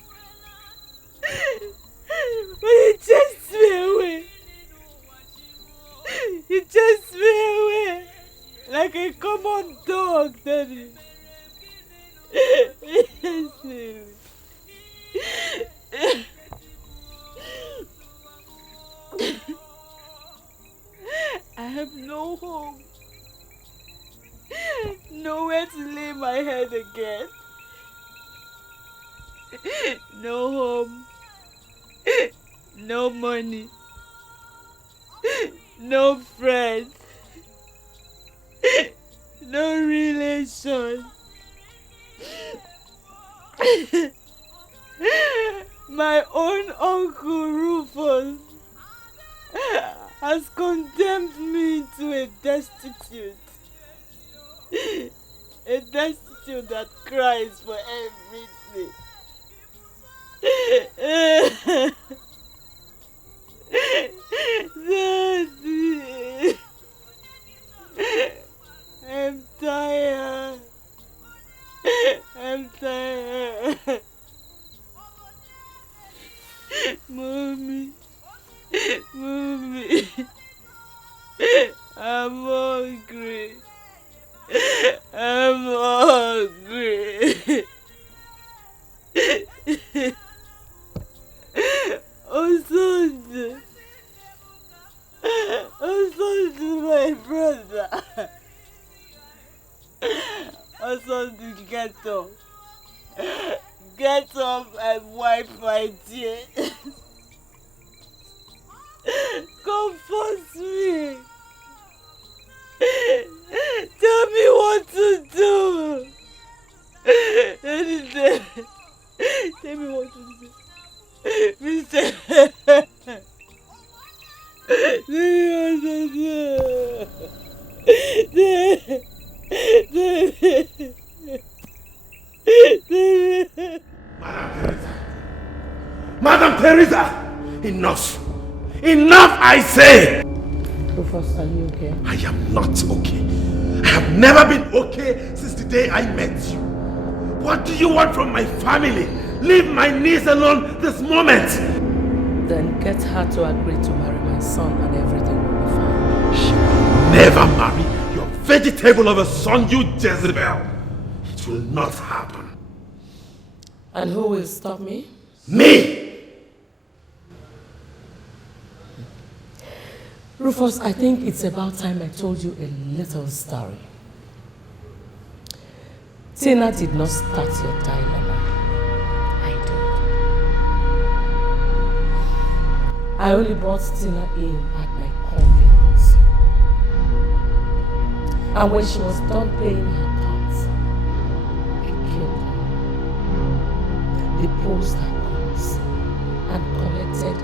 But he chased me away. He chased me away like a common dog, Daddy. I have no home, nowhere to lay my head again. No home, no money, no friends, no relation. My own Uncle Rufus has condemned me to a destitute. A destitute that cries for everything. Daddy, I'm tired. I'm tired. Mommy. Mommy. I'm hungry. I'm hungry. Oh, Sunday. Oh, Sunday, my brother. Oh, Sunday, get up. Get up and wipe my tears. Comfort me. Tell me what to do. Tell me what to do. Mister. Madam Teresa! Enough! Enough, I say! Rufus, are you okay? I am not okay. I have never been okay since the day I met you. What do you want from my family? Leave my niece alone this moment! Then get her to agree to marry my son and everything will be fine. She will never marry your vegetable of a son, you Jezebel. It will not happen. And who will stop me? Me! Rufus, I think it's about time I told you a little story. Tina did not start your dilemma. I did. I only brought Tina in at my convenience. And when she was done playing her part, I killed her. Deposed her guns and collected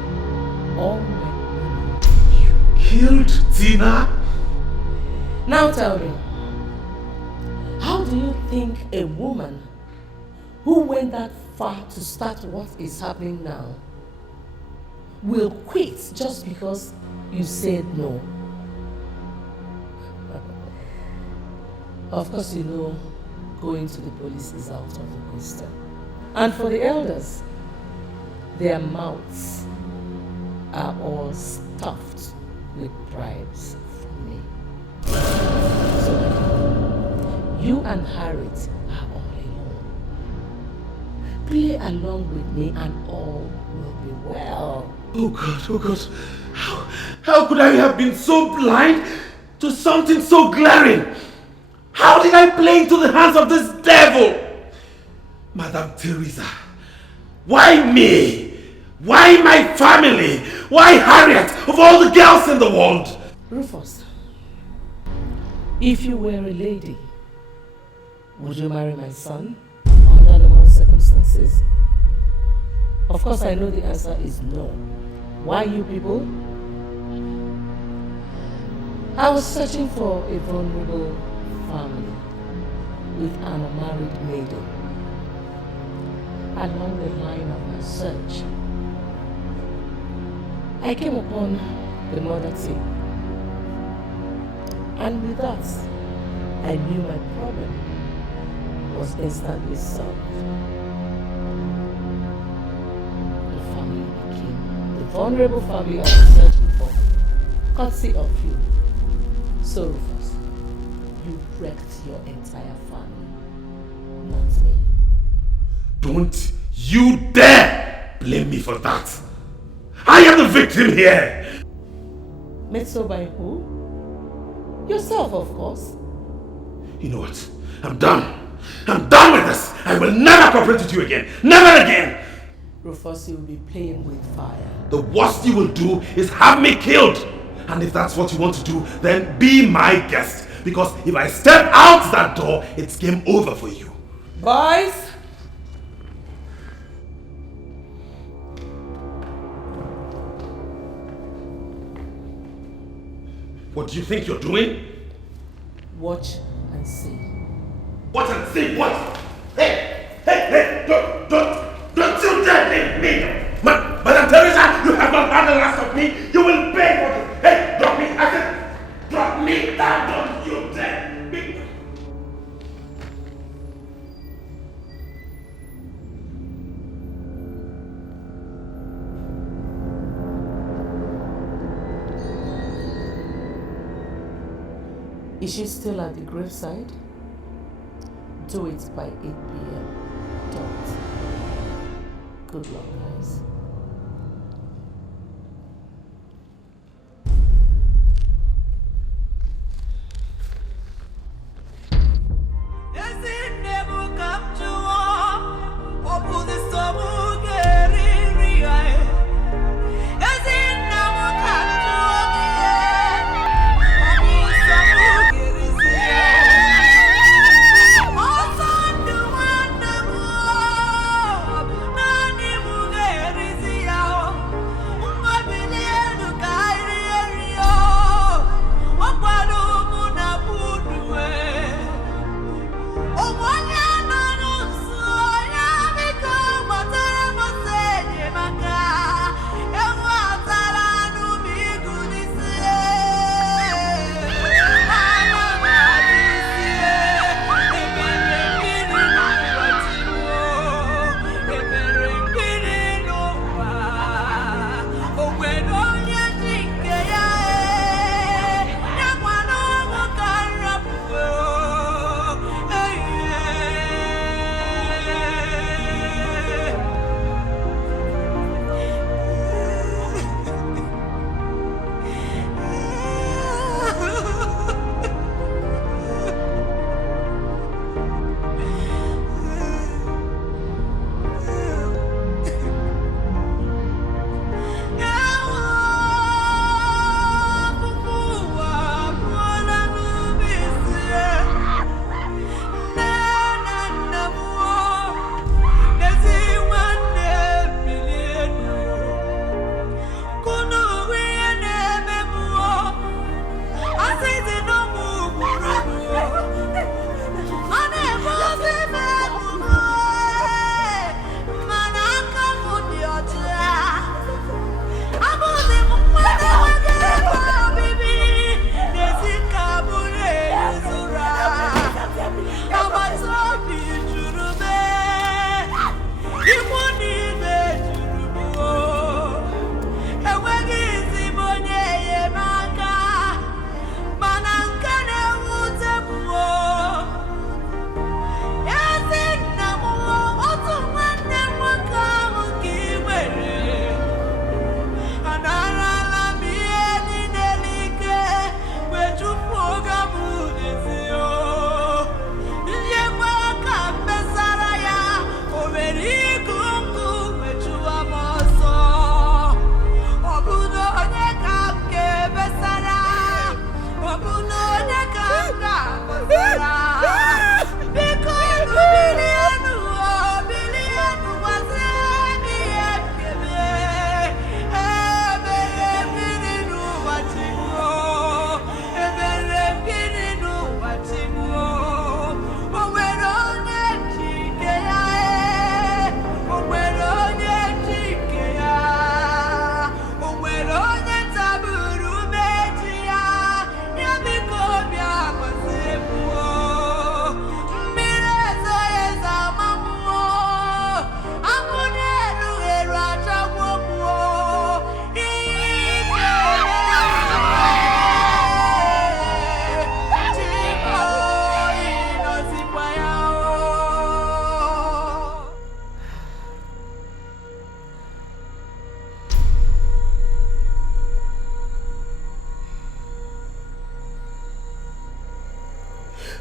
all my money. You killed Tina? Now tell me, how do you think a woman who went that far to start what is happening now will quit just because you said no? Of course, you know, going to the police is out of the question. And for the elders, their mouths are all stuffed with bribes from me. So, you and Harriet are all alone. Play along with me and all will be well. Oh God, how could I have been so blind to something so glaring? How did I play into the hands of this devil? Madame Teresa, why me? Why my family? Why Harriet of all the girls in the world? Rufus, if you were a lady, would you marry my son under normal circumstances? Of course, I know the answer is no. Why you people? I was searching for a vulnerable family with an unmarried maiden. Along the line of my search, I came upon the mother tape. And with that, I knew my problem was instantly solved. The family became the vulnerable family I was searching for, courtesy of you. So Rufus, you wrecked your entire family, not me. Don't you dare blame me for that! I am the victim here! Made so by who? Yourself, of course. You know what? I'm done. I'm done with this. I will never cooperate with you again. Never again. Rufus, you will be playing with fire. The worst you will do is have me killed. And if that's what you want to do, then be my guest. Because if I step out that door, it's game over for you. Boys! What do you think you're doing? Watch and see. Watch and see what? Hey! Don't you dare leave me! Madame Teresa, you have not had the last of me. You will pay for this. Hey, drop me! I said, drop me down! Don't you dare! Is she still at the graveside? Do it by 8 p.m. Don't. Good luck, guys.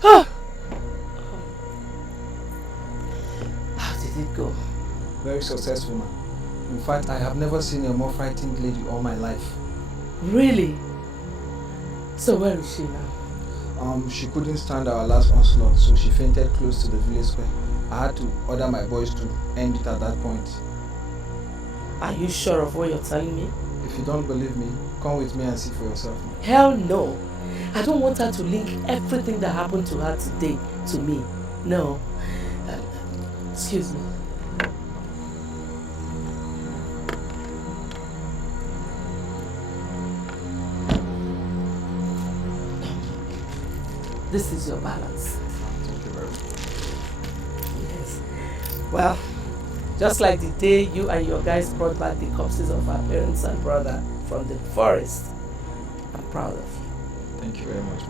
How did it go? Very successful, man. In fact, I have never seen a more frightened lady all my life. Really? So where is she now? She couldn't stand our last onslaught, so she fainted close to the village square. I had to order my boys to end it at that point. Are you sure of what you're telling me? If you don't believe me, come with me and see for yourself. Hell no. I don't want her to link everything that happened to her today to me. No. Excuse me. This is your balance. Thank you very much. Yes. Well, just like the day you and your guys brought back the corpses of our parents and brother from the forest, I'm proud of you. Thank you very much.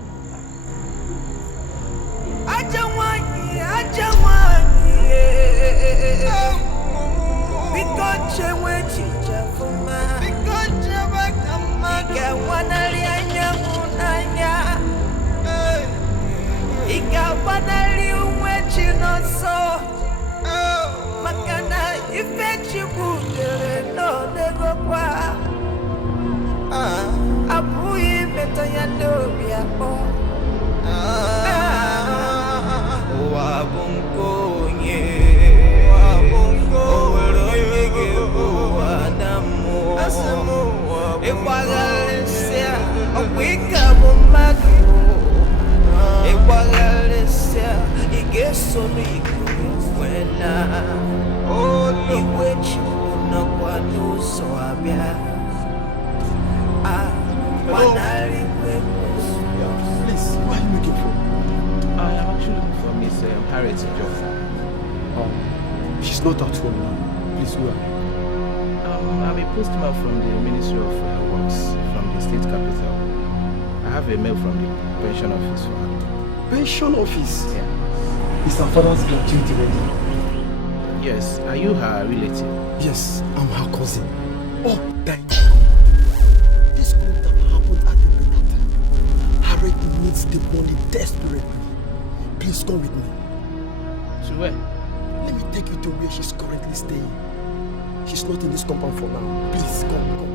Please, why are you looking for? I am actually looking for Miss Harriet Joe. She's not at home now. Please, who are you? I'm a postman from the Ministry of Works from the state capital. I have a mail from the pension office for her. Pension office? Yeah. Is her father's gratuity ready? Yes. Are you her relative? Yes, I'm her cousin. Oh, thank you. This couldn't have happened at a better time. Harriet needs the money desperately. Please come with me. To where? Let me take you to where she's currently staying. She's not in this compound for now. Please, come.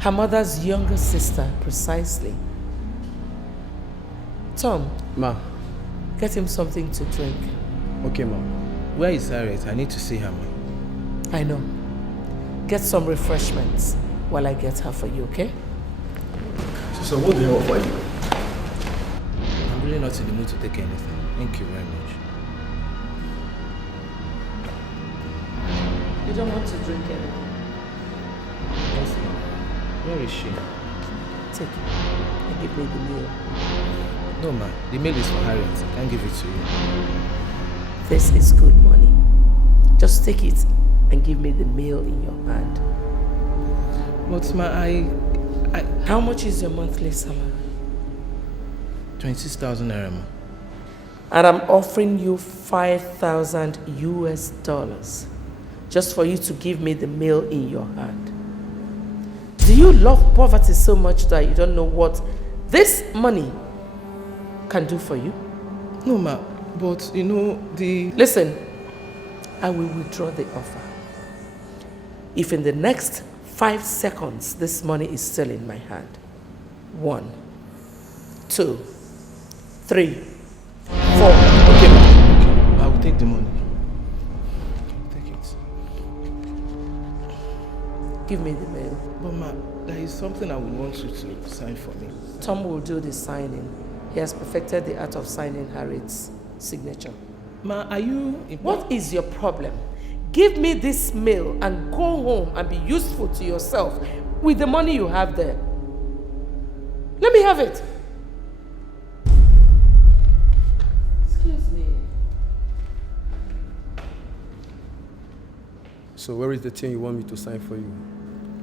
Her mother's younger sister, precisely. Tom. Ma. Get him something to drink. Okay, Ma. Where is Harriet? I need to see her, Ma. I know. Get some refreshments while I get her for you, okay? So what do you offer you? I'm really not in the mood to take anything. Thank you very much. You don't want to drink anything? Yes, Ma. Where is she? Take it and give me the meal. No, ma. The meal is for Harriet. I can't give it to you. This is good money. Just take it and give me the meal in your hand. But, ma, How much is your monthly salary? 26,000 naira, ma. And I'm offering you $5,000 US just for you to give me the meal in your hand. Do you love poverty so much that you don't know what this money can do for you? No, ma, but you know, Listen, I will withdraw the offer. If in the next 5 seconds this money is still in my hand. 1, 2, 3, 4. Okay, ma. Okay, I will take the money. Take it. Give me the mail. But ma, there is something I would want you to sign for me. Tom will do the signing. He has perfected the art of signing Harriet's signature. Ma, are you... What is your problem? Give me this mail and go home and be useful to yourself with the money you have there. Let me have it. So where is the thing you want me to sign for you?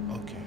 Okay,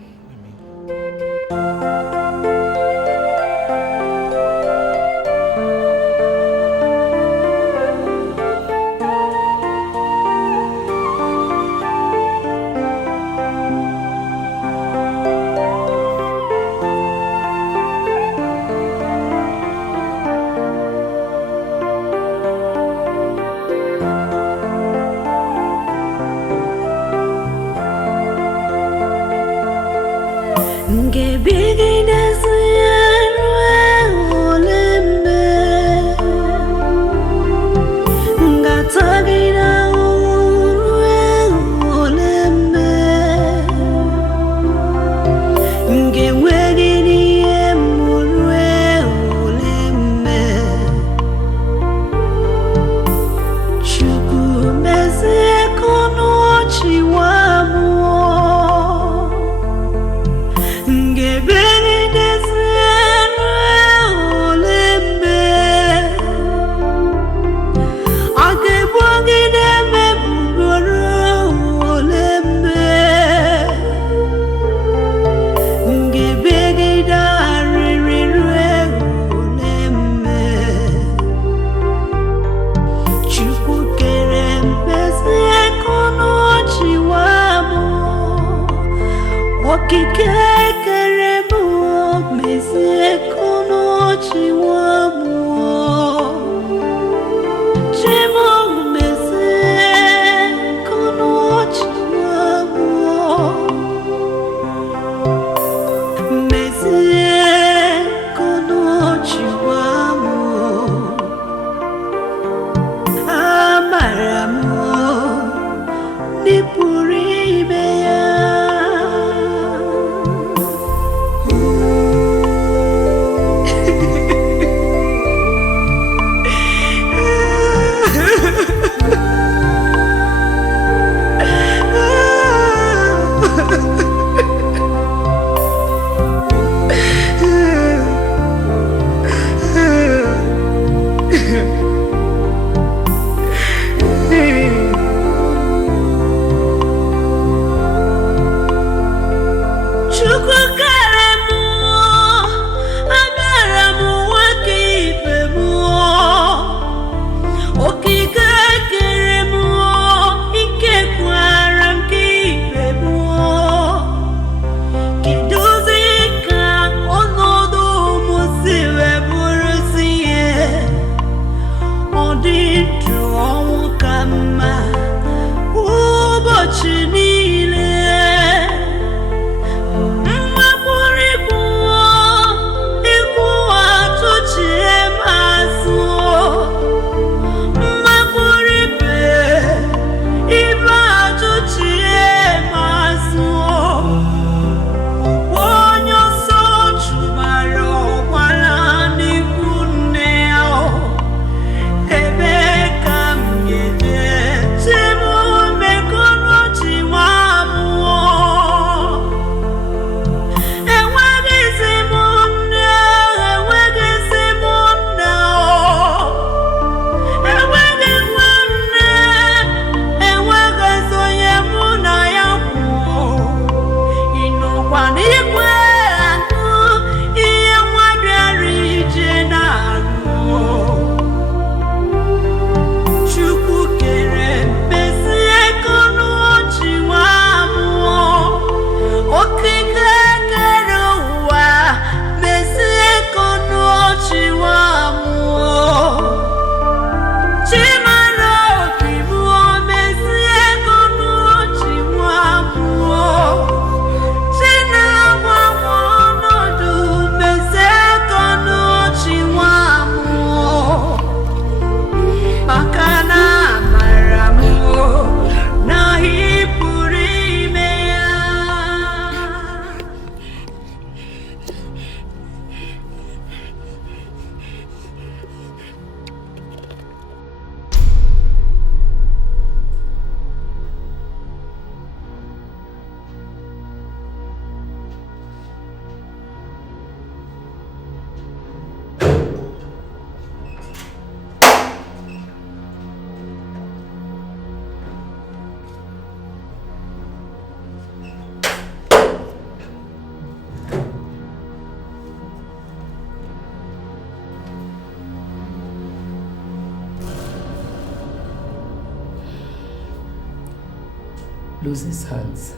loose his hands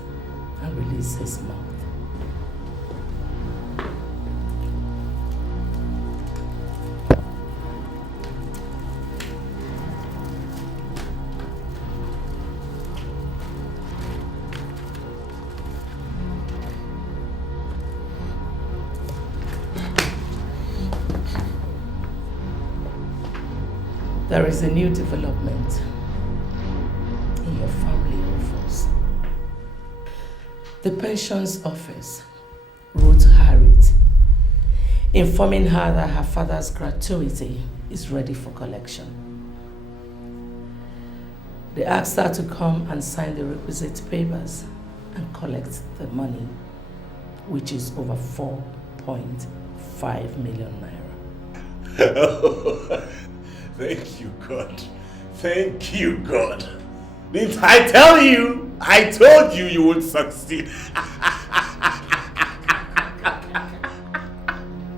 and release his mouth. There is a new development in your family, Rufus. The pensions office wrote Harriet, informing her that her father's gratuity is ready for collection. They asked her to come and sign the requisite papers and collect the money, which is over 4.5 million naira. Thank you, God. Thank you, God. Didn't I tell you? I told you you would succeed.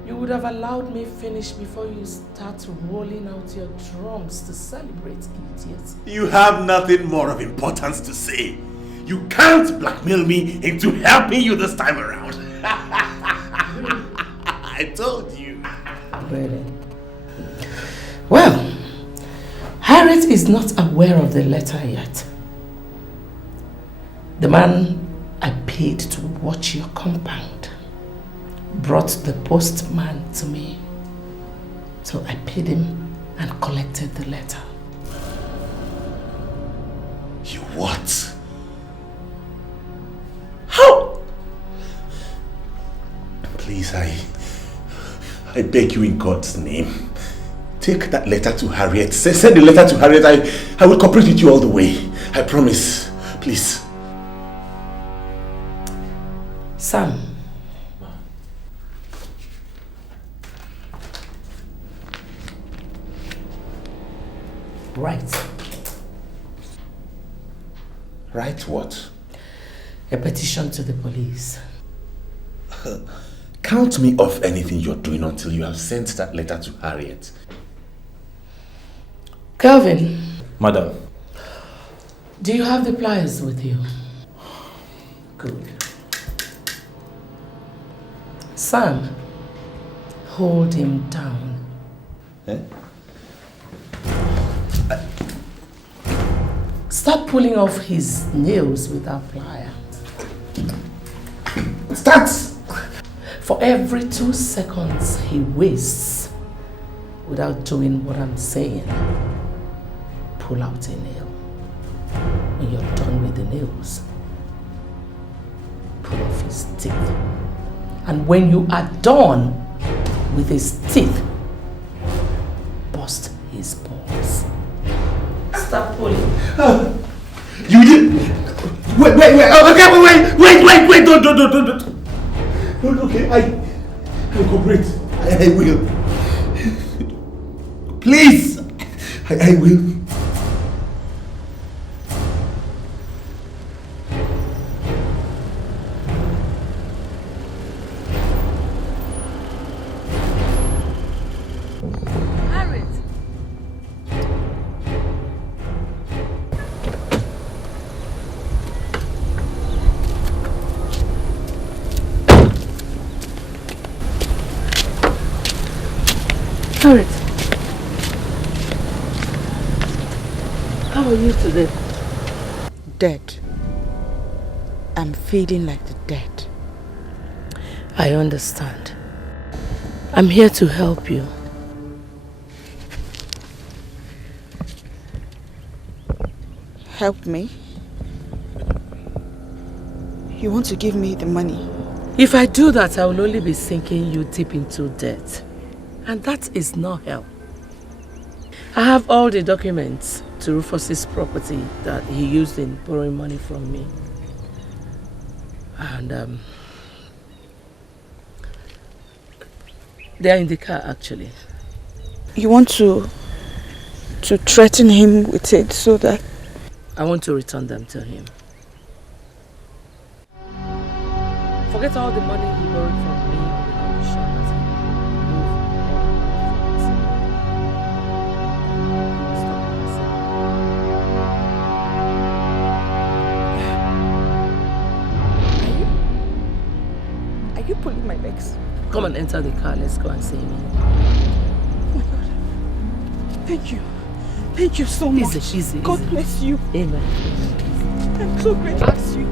You would have allowed me finish before you start rolling out your drums to celebrate, idiot. You have nothing more of importance to say. You can't blackmail me into helping you this time around. I told you. Really? Well, Harriet is not aware of the letter yet. The man I paid to watch your compound brought the postman to me. So I paid him and collected the letter. You what? How? Please, I beg you in God's name. Take that letter to Harriet. Send the letter to Harriet. I will cooperate with you all the way. I promise. Please. Sam. Right. Write what? A petition to the police. Count me off anything you're doing until you have sent that letter to Harriet. Kelvin. Madam. Do you have the pliers with you? Good. Sam, hold him down. Eh? Stop pulling off his nails with that plier. Start! For every 2 seconds he wastes without doing what I'm saying, pull out a nail. When you're done with the nails, pull off his teeth. And when you are done with his teeth, bust his balls. Stop pulling. You did. Wait. Okay, wait. Don't. Okay, I will cooperate. I will. Please. I will. Harriet, how are you today? Dead. I'm feeling like the dead. I understand. I'm here to help you. Help me? You want to give me the money? If I do that, I will only be sinking you deep into debt. And that is not help. I have all the documents to Rufus's property that he used in borrowing money from me. And they are in the car actually. You want to threaten him with it so that... I want to return them to him. Forget all the money he borrowed from me on the condition that he pulling my legs. Come and enter the car. Let's go and see me. Oh my God. Thank you. Thank you so much. Easy. God bless you. Amen. I'm so grateful to you.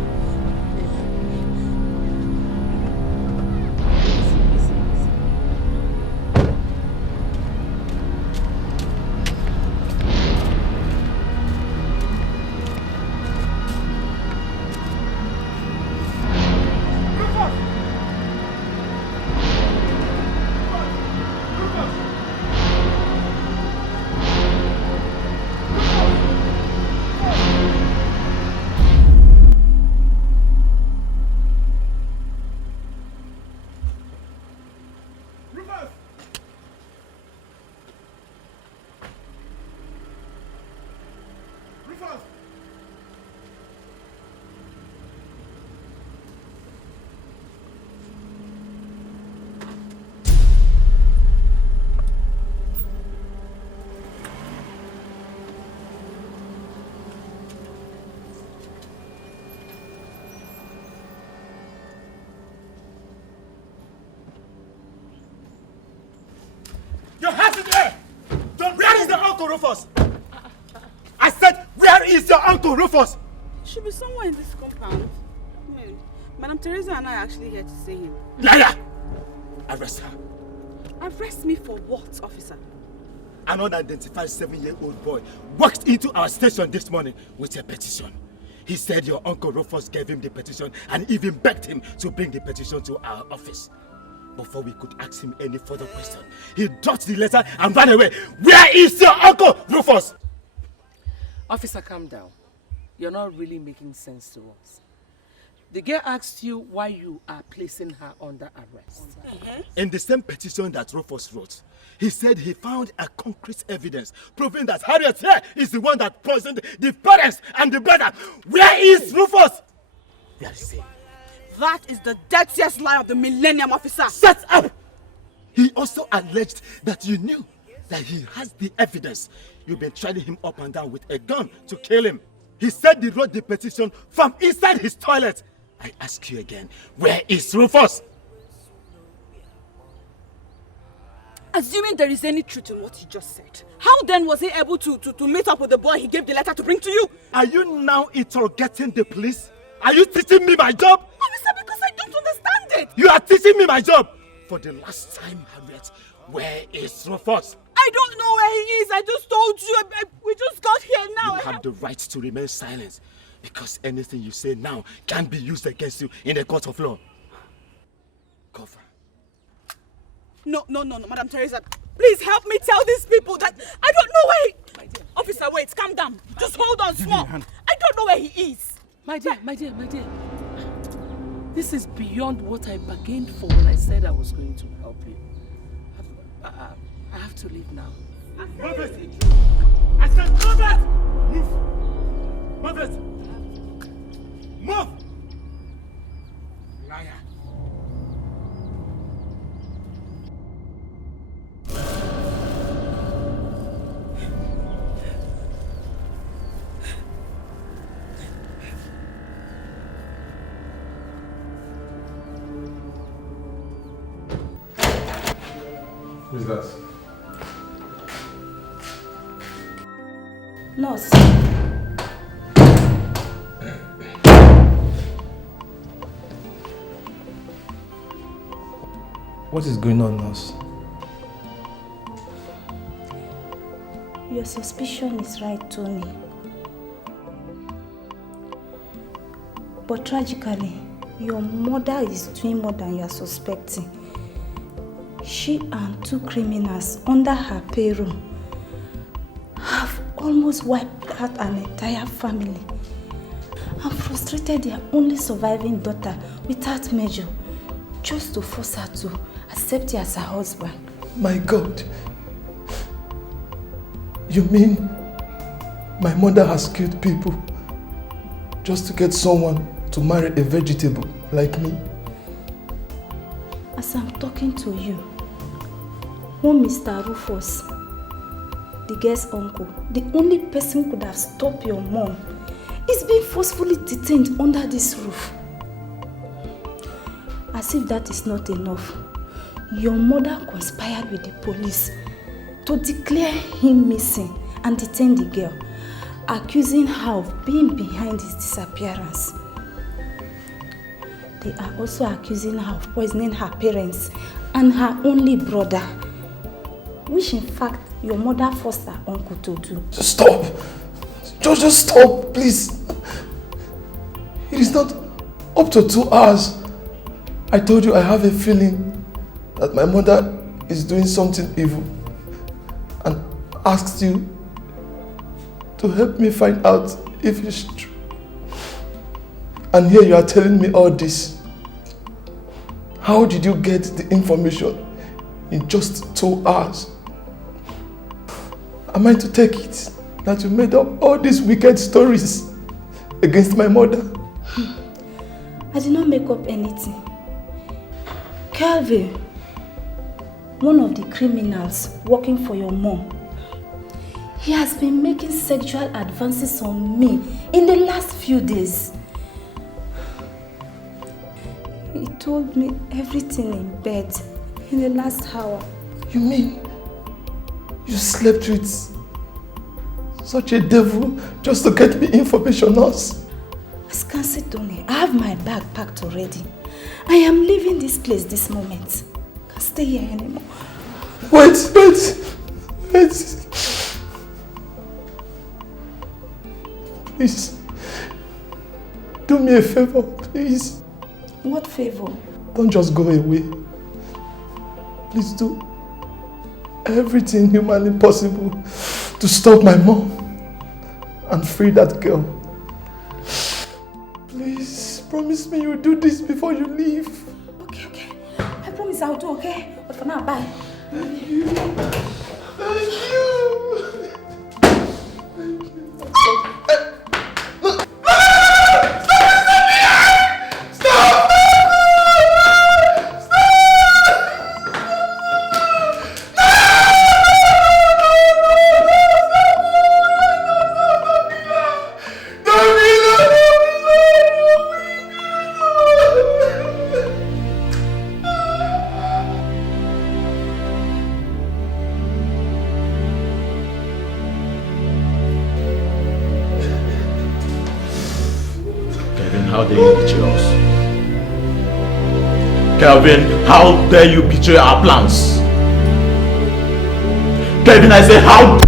Your hands in the air! Where is the Uncle Rufus? I said, where is your Uncle Rufus? Should be somewhere in this compound. Madam Teresa and I are actually here to see him. Liar! Arrest her. Arrest me for what, officer? An unidentified 7-year-old boy walked into our station this morning with a petition. He said your Uncle Rufus gave him the petition and even begged him to bring the petition to our office. Before we could ask him any further question, he dropped the letter and ran away. Where is your Uncle Rufus? Officer, calm down. You're not really making sense to us. The girl asked you why you are placing her under arrest. In the same petition that Rufus wrote, he said he found a concrete evidence proving that Harriet here is the one that poisoned the parents and the brother. Where is Rufus? Where is he? That is the dirtiest lie of the millennium, officer. Shut up! He also alleged that you knew that he has the evidence. You've been trailing him up and down with a gun to kill him. He said he wrote the petition from inside his toilet. I ask you again, where is Rufus? Assuming there is any truth in what he just said, how then was he able to meet up with the boy he gave the letter to bring to you? Are you now interrogating the police? Are you teaching me my job? Officer, because I don't understand it. You are teaching me my job. For the last time, Harriet, where is Rufus? I don't know where he is. I just told you. We just got here now. You have the right to remain silent because anything you say now can be used against you in a court of law. Cover. No, Madam Teresa. Please help me tell these people that I don't know where he... Officer, wait, calm down. Just hold on small. I don't know where he is. My dear. This is beyond what I bargained for when I said I was going to help you. I have to leave now. Move it! I said move it! Move! Move it! Move! Liar! Who's that? Nurse. What is going on, nurse? Your suspicion is right, Tony. But tragically, your mother is doing more than you are suspecting. She and 2 criminals under her payroll have almost wiped out an entire family and frustrated their only surviving daughter without measure, just to force her to accept you as her husband. My God. You mean my mother has killed people just to get someone to marry a vegetable like me? As I'm talking to you, one Mr. Rufus, the girl's uncle, the only person who could have stopped your mom, is being forcefully detained under this roof. As if that is not enough, your mother conspired with the police to declare him missing and detain the girl, accusing her of being behind his disappearance. They are also accusing her of poisoning her parents and her only brother, which in fact your mother forced her uncle to do. Stop! Just stop, please. It is not up to 2 hours. I told you I have a feeling that my mother is doing something evil and asked you to help me find out if it's true. And here you are telling me all this. How did you get the information in just 2 hours? Am I to take it that you made up all these wicked stories against my mother? I did not make up anything. Calvin, one of the criminals working for your mom, he has been making sexual advances on me in the last few days. He told me everything in bed in the last hour. You mean you slept with such a devil just to get me information on us? Scansi Tony, I have my bag packed already. I am leaving this place this moment. I can't stay here anymore. Wait. Please, do me a favor, please. What favor? Don't just go away. Please do everything humanly possible to stop my mom and free that girl. Please, promise me you'll do this before you leave. Okay. I promise I'll do, okay? But for now, bye. Thank you. Kelvin, how dare you betray our plans? Kelvin, I say how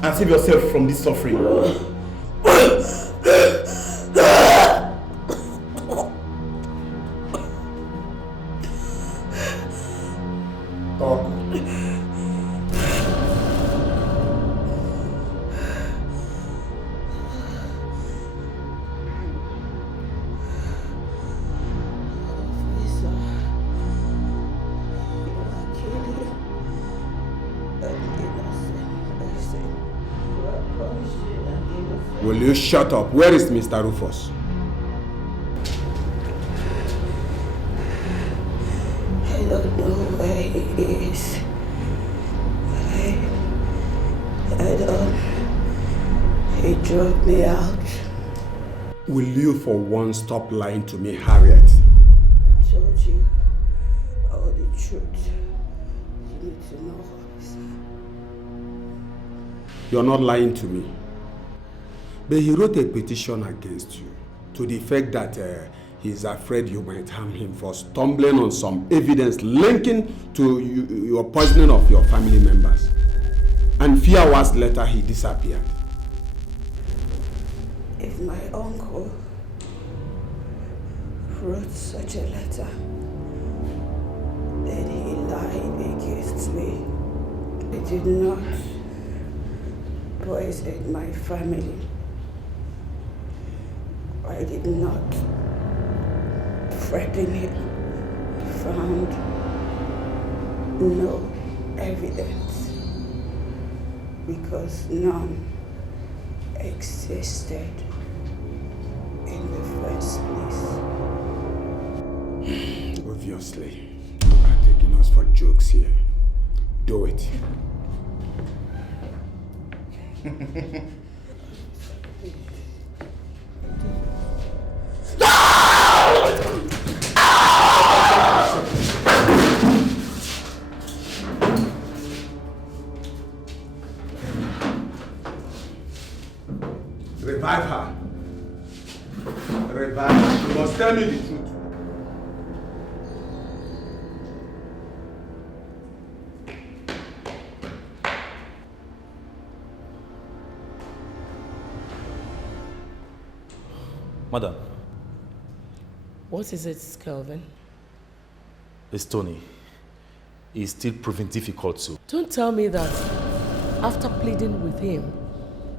and save yourself from this suffering. Talk. Will you shut up? Where is Mr. Rufus? I don't know where he is. I don't. He drove me out. Will you for once stop lying to me, Harriet? I told you all the truth. You need to know, officer. You're not lying to me. But he wrote a petition against you to the effect that he's afraid you might harm him for stumbling on some evidence linking to your poisoning of your family members. And few hours later, he disappeared. If my uncle wrote such a letter, then he lied against me. He did not poison my family. I did not threatened him. He found no evidence because none existed in the first place. Obviously, you are taking us for jokes here. Do it. Revive her. Revive her. You must tell me the truth. Madam. What is it, Kelvin? It's Tony. He's still proving difficult to. Don't tell me that after pleading with him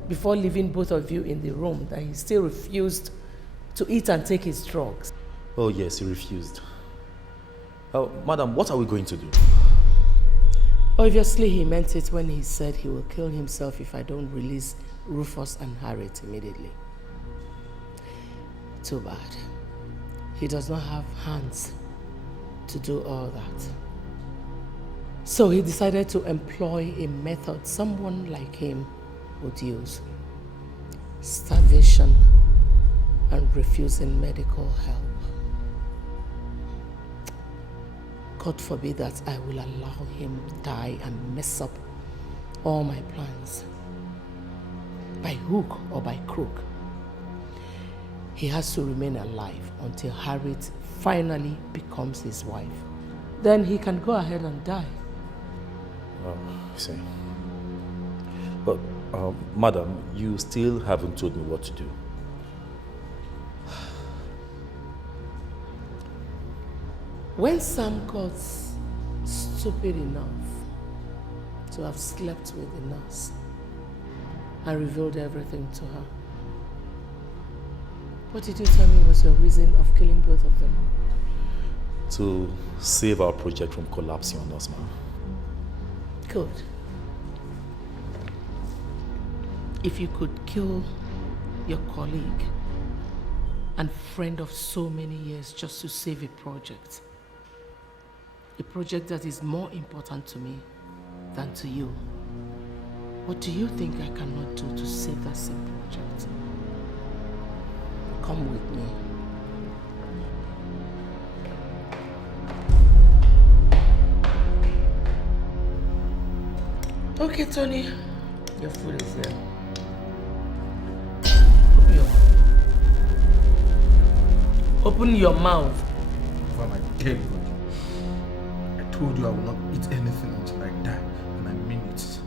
before leaving both of you in the room that he still refused to eat and take his drugs. Oh yes, he refused. Madam, what are we going to do? Obviously he meant it when he said he will kill himself if I don't release Rufus and Harriet immediately. Too bad. He does not have hands to do all that. So he decided to employ a method someone like him would use. Starvation and refusing medical help. God forbid that I will allow him die and mess up all my plans. By hook or by crook. He has to remain alive until Harriet finally becomes his wife. Then he can go ahead and die. Oh, I see. But, madam, you still haven't told me what to do. When Sam got stupid enough to have slept with the nurse and revealed everything to her, what did you tell me was your reason of killing both of them? To save our project from collapsing on us, ma'am. Good. If you could kill your colleague and friend of so many years just to save a project that is more important to me than to you, what do you think I cannot do to save that same project? Come with me. Okay, Tony. Your food is here. Open your mouth. For my dead body. I told you I will not eat anything until I die, and I mean it.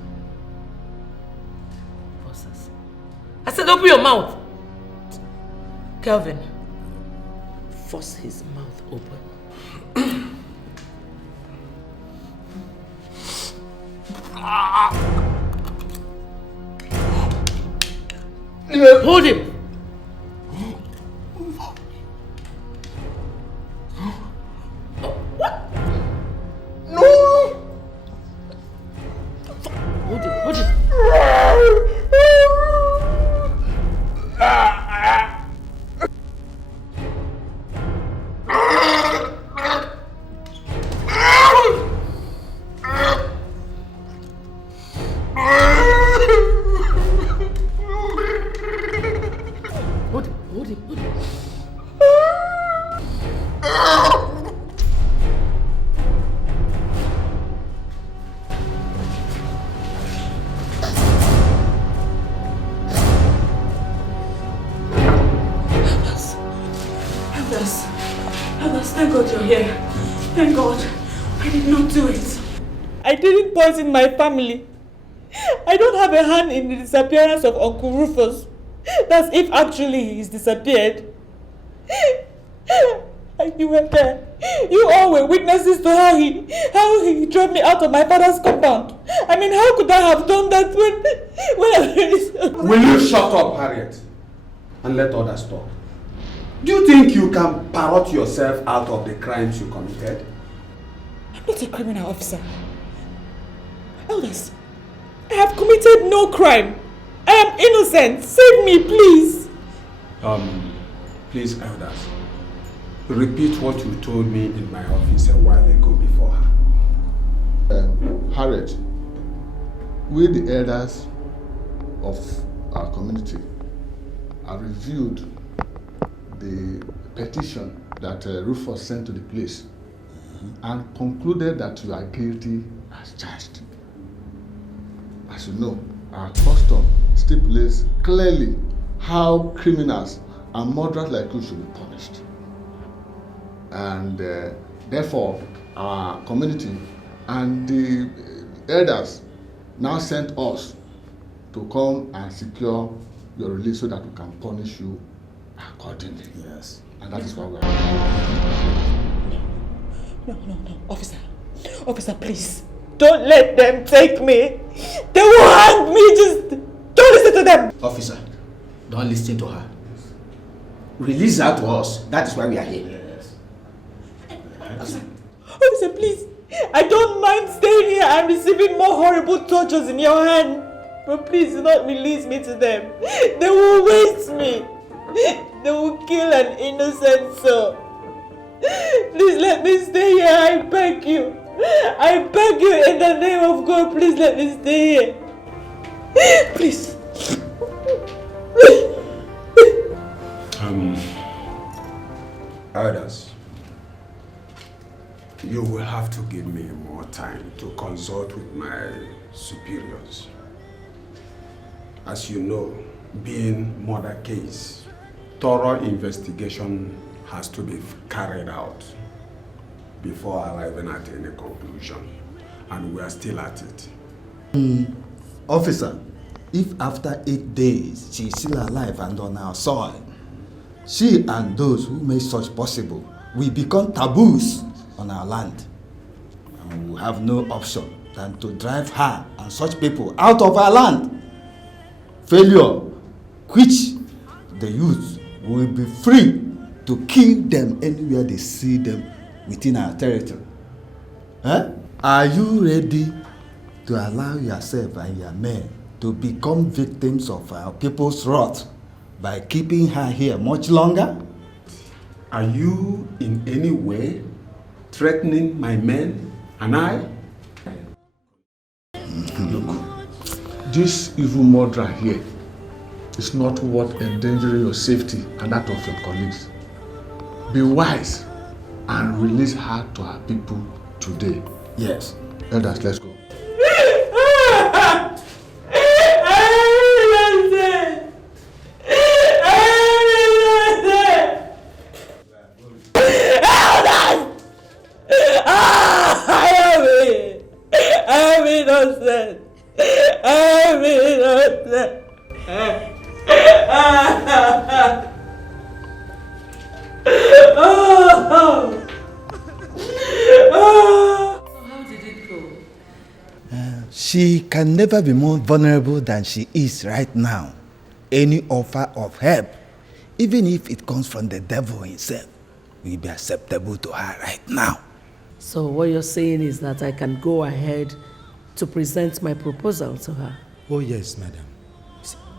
Bosses. I said open your mouth. Kelvin, force his mouth open. Hold him. What? No. Hold him. Hold him. In my family. I don't have a hand in the disappearance of Uncle Rufus. That's if actually he's disappeared. And you were there. You all were witnesses to how he drove me out of my father's compound. I mean, how could I have done that when I really... Will you shut up, Harriet, and let others talk? Do you think you can parrot yourself out of the crimes you committed? I'm not a criminal officer. Elders, I have committed no crime. I am innocent. Save me, please. Please, elders, repeat what you told me in my office a while ago before her. Harriet, we the elders of our community have reviewed the petition that Rufus sent to the police and concluded that you are guilty as charged. As you know, our custom stipulates clearly how criminals and murderers like you should be punished. And therefore, our community and the elders now sent us to come and secure your release so that we can punish you accordingly. Yes. And that is why we are No, officer. Officer, please. Don't let them take me. They will hang me. Just don't listen to them. Officer, don't listen to her. Release her to us. That is why we are here. Yes. Officer, please. I don't mind staying here and receiving more horrible tortures in your hand. But please do not release me to them. They will waste me. They will kill an innocent soul. Please let me stay here, I beg you. I beg you in the name of God, please let me stay here. Please. Elders, you will have to give me more time to consult with my superiors. As you know, being murder case, thorough investigation has to be carried out before arriving at any conclusion, and we are still at it. Officer, if after 8 days she is still alive and on our soil, she and those who make such possible will become taboos on our land. And we will have no option than to drive her and such people out of our land. Failure, which the youth will be free to kill them anywhere they see them within our territory. Are you ready to allow yourself and your men to become victims of our people's wrath by keeping her here much longer? Are you in any way threatening my men and I? Look, this evil murderer here is not worth endangering your safety and that of your colleagues. Be wise and release her to her people today. Yes. Elders, let's go. I'm innocent. I'm innocent. How did it go? She can never be more vulnerable than she is right now. Any offer of help, even if it comes from the devil himself, will be acceptable to her right now. So what you're saying is that I can go ahead to present my proposal to her? Oh yes, madam.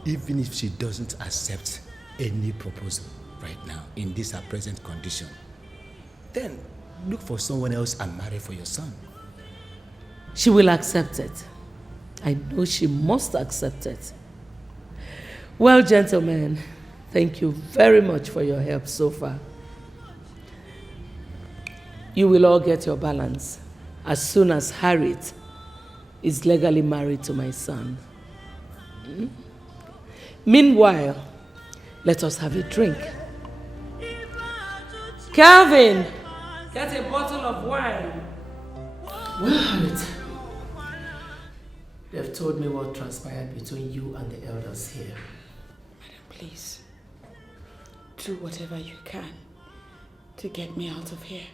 Even if she doesn't accept any proposal right now in this her present condition, then look for someone else and marry for your son. She will accept it. I know she must accept it. Well, gentlemen, thank you very much for your help so far. You will all get your balance as soon as Harriet is legally married to my son. Meanwhile, let us have a drink. Calvin, get a bottle of wine. Well, Harriet, they've told me what transpired between you and the elders here. Madam, please, do whatever you can to get me out of here.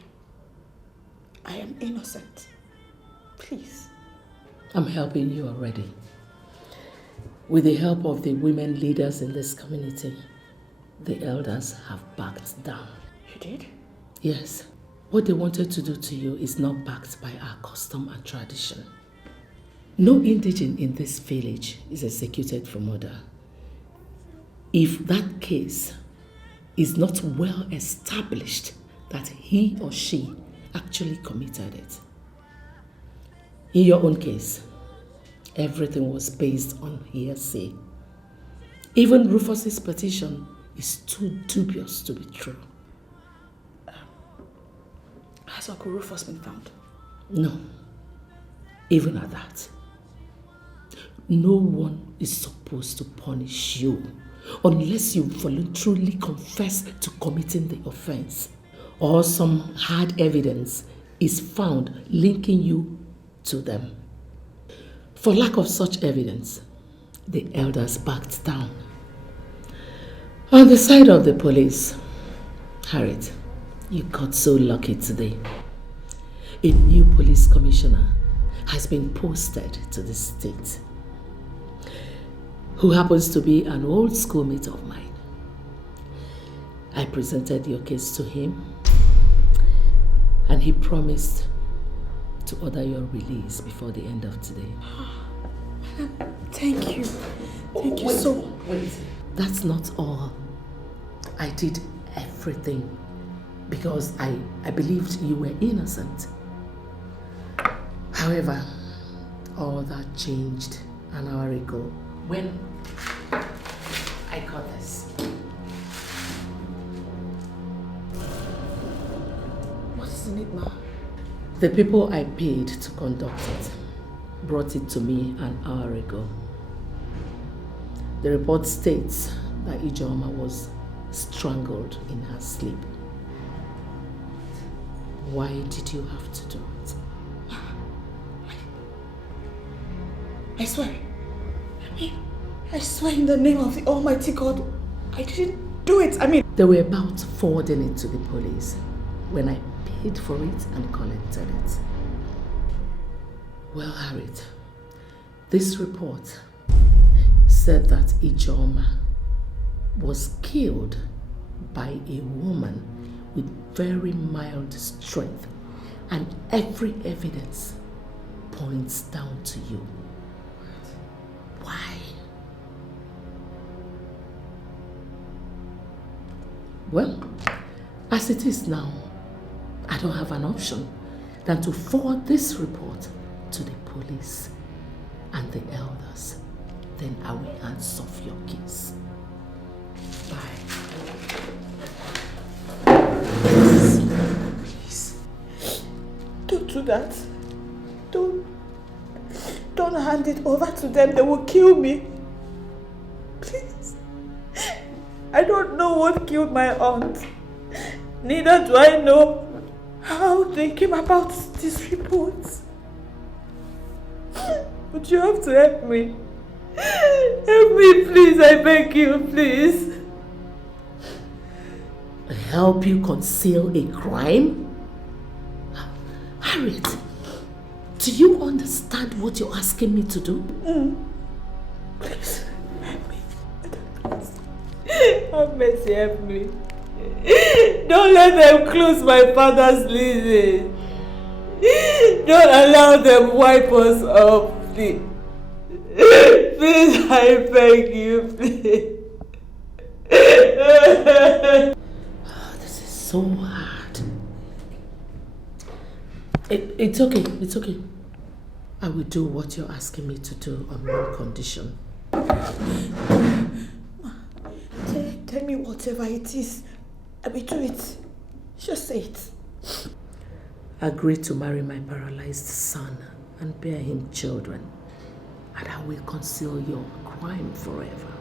I am innocent. Please. I'm helping you already. With the help of the women leaders in this community, The elders have backed down. You did? Yes. What they wanted to do to you is not backed by our custom and tradition. No indigene in this village is executed for murder. If that case is not well established that he or she actually committed it. In your own case, everything was based on hearsay. Even Rufus's petition is too dubious to be true. Has Uncle Rufus been found? No. Even at that. No one is supposed to punish you unless you voluntarily confess to committing the offense or some hard evidence is found linking you to them. For lack of such evidence, the elders backed down. On the side of the police, Harriet, you got so lucky today. A new police commissioner has been posted to the state, who happens to be an old schoolmate of mine. I presented your case to him, and he promised to order your release before the end of today. Thank you. Thank you so much. Wait. That's not all. I did everything because I believed you were innocent. However, all that changed an hour ago when I got this. What's in it, Ma? The people I paid to conduct it brought it to me an hour ago. The report states that Ijeoma was strangled in her sleep. Why did you have to do it? I swear. I swear in the name of the Almighty God, I didn't do it. They were about forwarding it to the police when I paid for it and collected it. Well, Harriet, this report said that Ijeoma was killed by a woman with very mild strength, and every evidence points down to you. Why? Well, as it is now, I don't have an option than to forward this report to the police and the elders. Then I will hands off your case. Bye. Please. Don't do that. Don't hand it over to them. They will kill me. Please. I don't know what killed my aunt. Neither do I know how they came about these reports. But you have to help me. Help me, please. I beg you, please. Help you conceal a crime? Harriet, do you understand what you're asking me to do? Please, help me. Have mercy, help me. Don't let them close my father's leases. Don't allow them wipe us off, please. Please, I beg you, please. This is so hard. It's okay, it's okay. I will do what you're asking me to do on one condition. Tell me whatever it is. I will do it. Just say it. Agree to marry my paralyzed son and bear him children, and I will conceal your crime forever.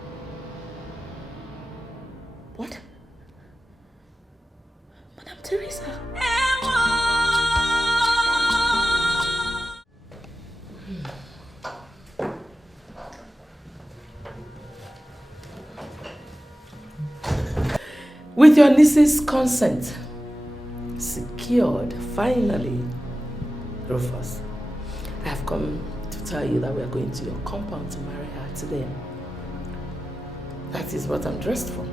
What? Madam Teresa? With your niece's consent, secured, finally, Rufus, I have come to tell you that we are going to your compound to marry her today. That is what I'm dressed for.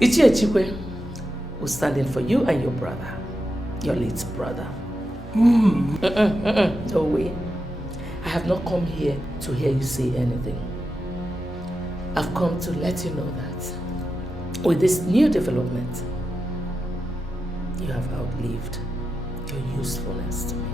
Ichie Chikwe was standing for you and your brother, your late brother. No way. I have not come here to hear you say anything. I've come to let you know that with this new development, you have outlived your usefulness to me.